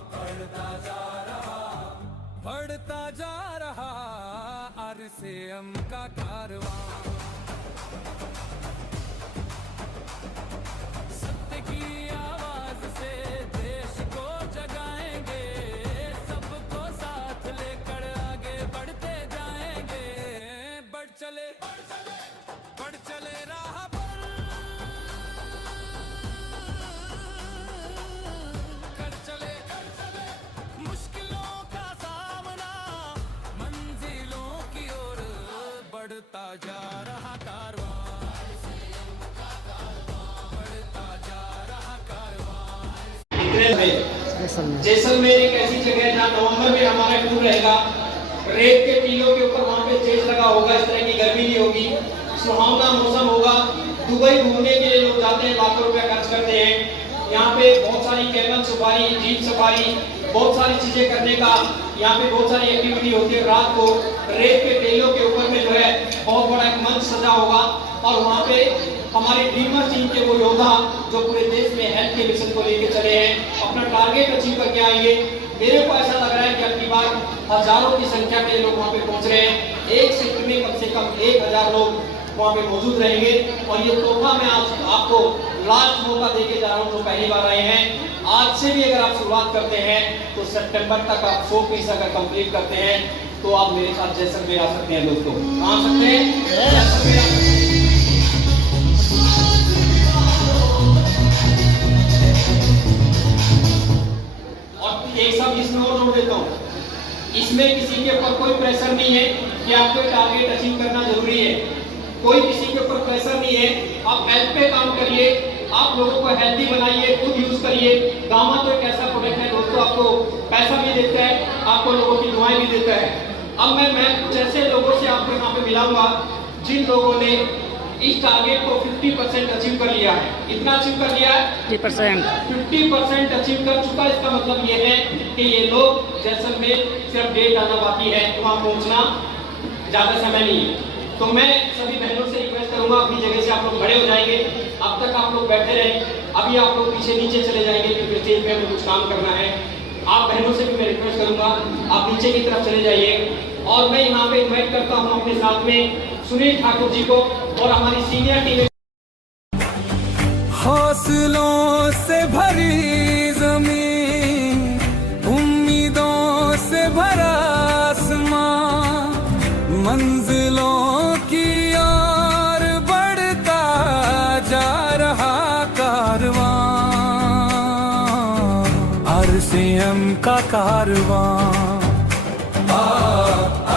बढ़ता जा रहा RCM का कारवां। सत्य की आवाज से देश को जगाएंगे, सबको साथ लेकर आगे बढ़ते जाएंगे। बढ़ चले राह पर, कर चले मुश्किलों का सामना, मंजिलों की ओर बढ़ता जा रहा कारवां, बढ़ता जा रहा कारवां। जैसलमेर एक ऐसी जगह है जहाँ नवंबर में हमारा टूर रहेगा। रेत के टीलों के ऊपर वहाँ पे चेज लगा होगा, इस तरह की गर्मी नहीं होगी, सुहावना मौसम होगा। दुबई घूमने के लिए लोग जाते हैं, लाखों रुपया खर्च करते हैं। यहाँ पे बहुत सारी कैमल सफारी, जीप सफारी, बहुत सारी चीजें करने का यहाँ पे बहुत सारी एक्टिविटी होती है। रात को रेत के टीलों के ऊपर में जो है बहुत बड़ा एक मंच सजा होगा, और वहाँ पे हमारे ड्रीमर टीम के वो योद्धा जो पूरे देश में हेल्थ के मिशन को लेके चले हैं, अपना टारगेट अचीव करके आएंगे। मेरे को ऐसा लग रहा है कि अगली बार हजारों की संख्या के लोग वहाँ पे पहुँच रहे हैं। एक शिफ्ट में कम से कम 1000 लोग वहाँ पे मौजूद रहेंगे। और ये तोहफा मैं आपको लास्ट मौका देके जा रहा हूँ जो पहली बार आए हैं। आज से भी अगर आप शुरुआत करते हैं तो सितंबर तक आप 100 पीस अगर कंप्लीट करते हैं तो आप मेरे साथ जैसलमेर आ सकते हैं दोस्तों। आ सकते हैं? और एक सब इसमें और जोड़ देता हूँ, इसमें किसी के ऊपर कोई प्रेशर नहीं है कि आपको टारगेट अचीव करना जरूरी है। कोई किसी के ऊपर प्रेशर नहीं है। आप हेल्थ पे काम करिए, आप लोगों को हेल्दी बनाइए, खुद यूज करिए। गामा तो एक ऐसा प्रोडक्ट है दोस्तों, आपको पैसा भी देता है, आपको लोगों की दुआएं भी देता है। अब मैं कुछ ऐसे लोगों से आपको यहाँ पे मिलाऊंगा जिन लोगों ने इस टारगेट को 50% अचीव कर लिया है। कितना अचीव कर लिया है? 50% अचीव कर चुका। इसका मतलब ये है कि ये लोग जैसलमेर सिर्फ डेट आना बाकी है, वहाँ पहुँचना ज्यादा समय नहीं है। तो मैं सभी बहनों से रिक्वेस्ट करूंगा, अपनी जगह से आप लोग खड़े हो जाएंगे। अब तक आप लोग बैठे रहे, अभी आप लोग पीछे नीचे चले जाएंगे क्योंकि स्टेज पे हमें कुछ काम करना है। आप बहनों से भी मैं रिक्वेस्ट करूंगा, आप नीचे की तरफ चले जाइए। और मैं यहाँ पे इन्वाइट करता हूँ अपने साथ में सुनील ठाकुर जी को और हमारी सीनियर टीम। हौसलों से भरी जमीन, उम्मीदों से भरा आसमां, मंजिलों की ओर बढ़ता जा रहा कारवां, RCM का कारवां।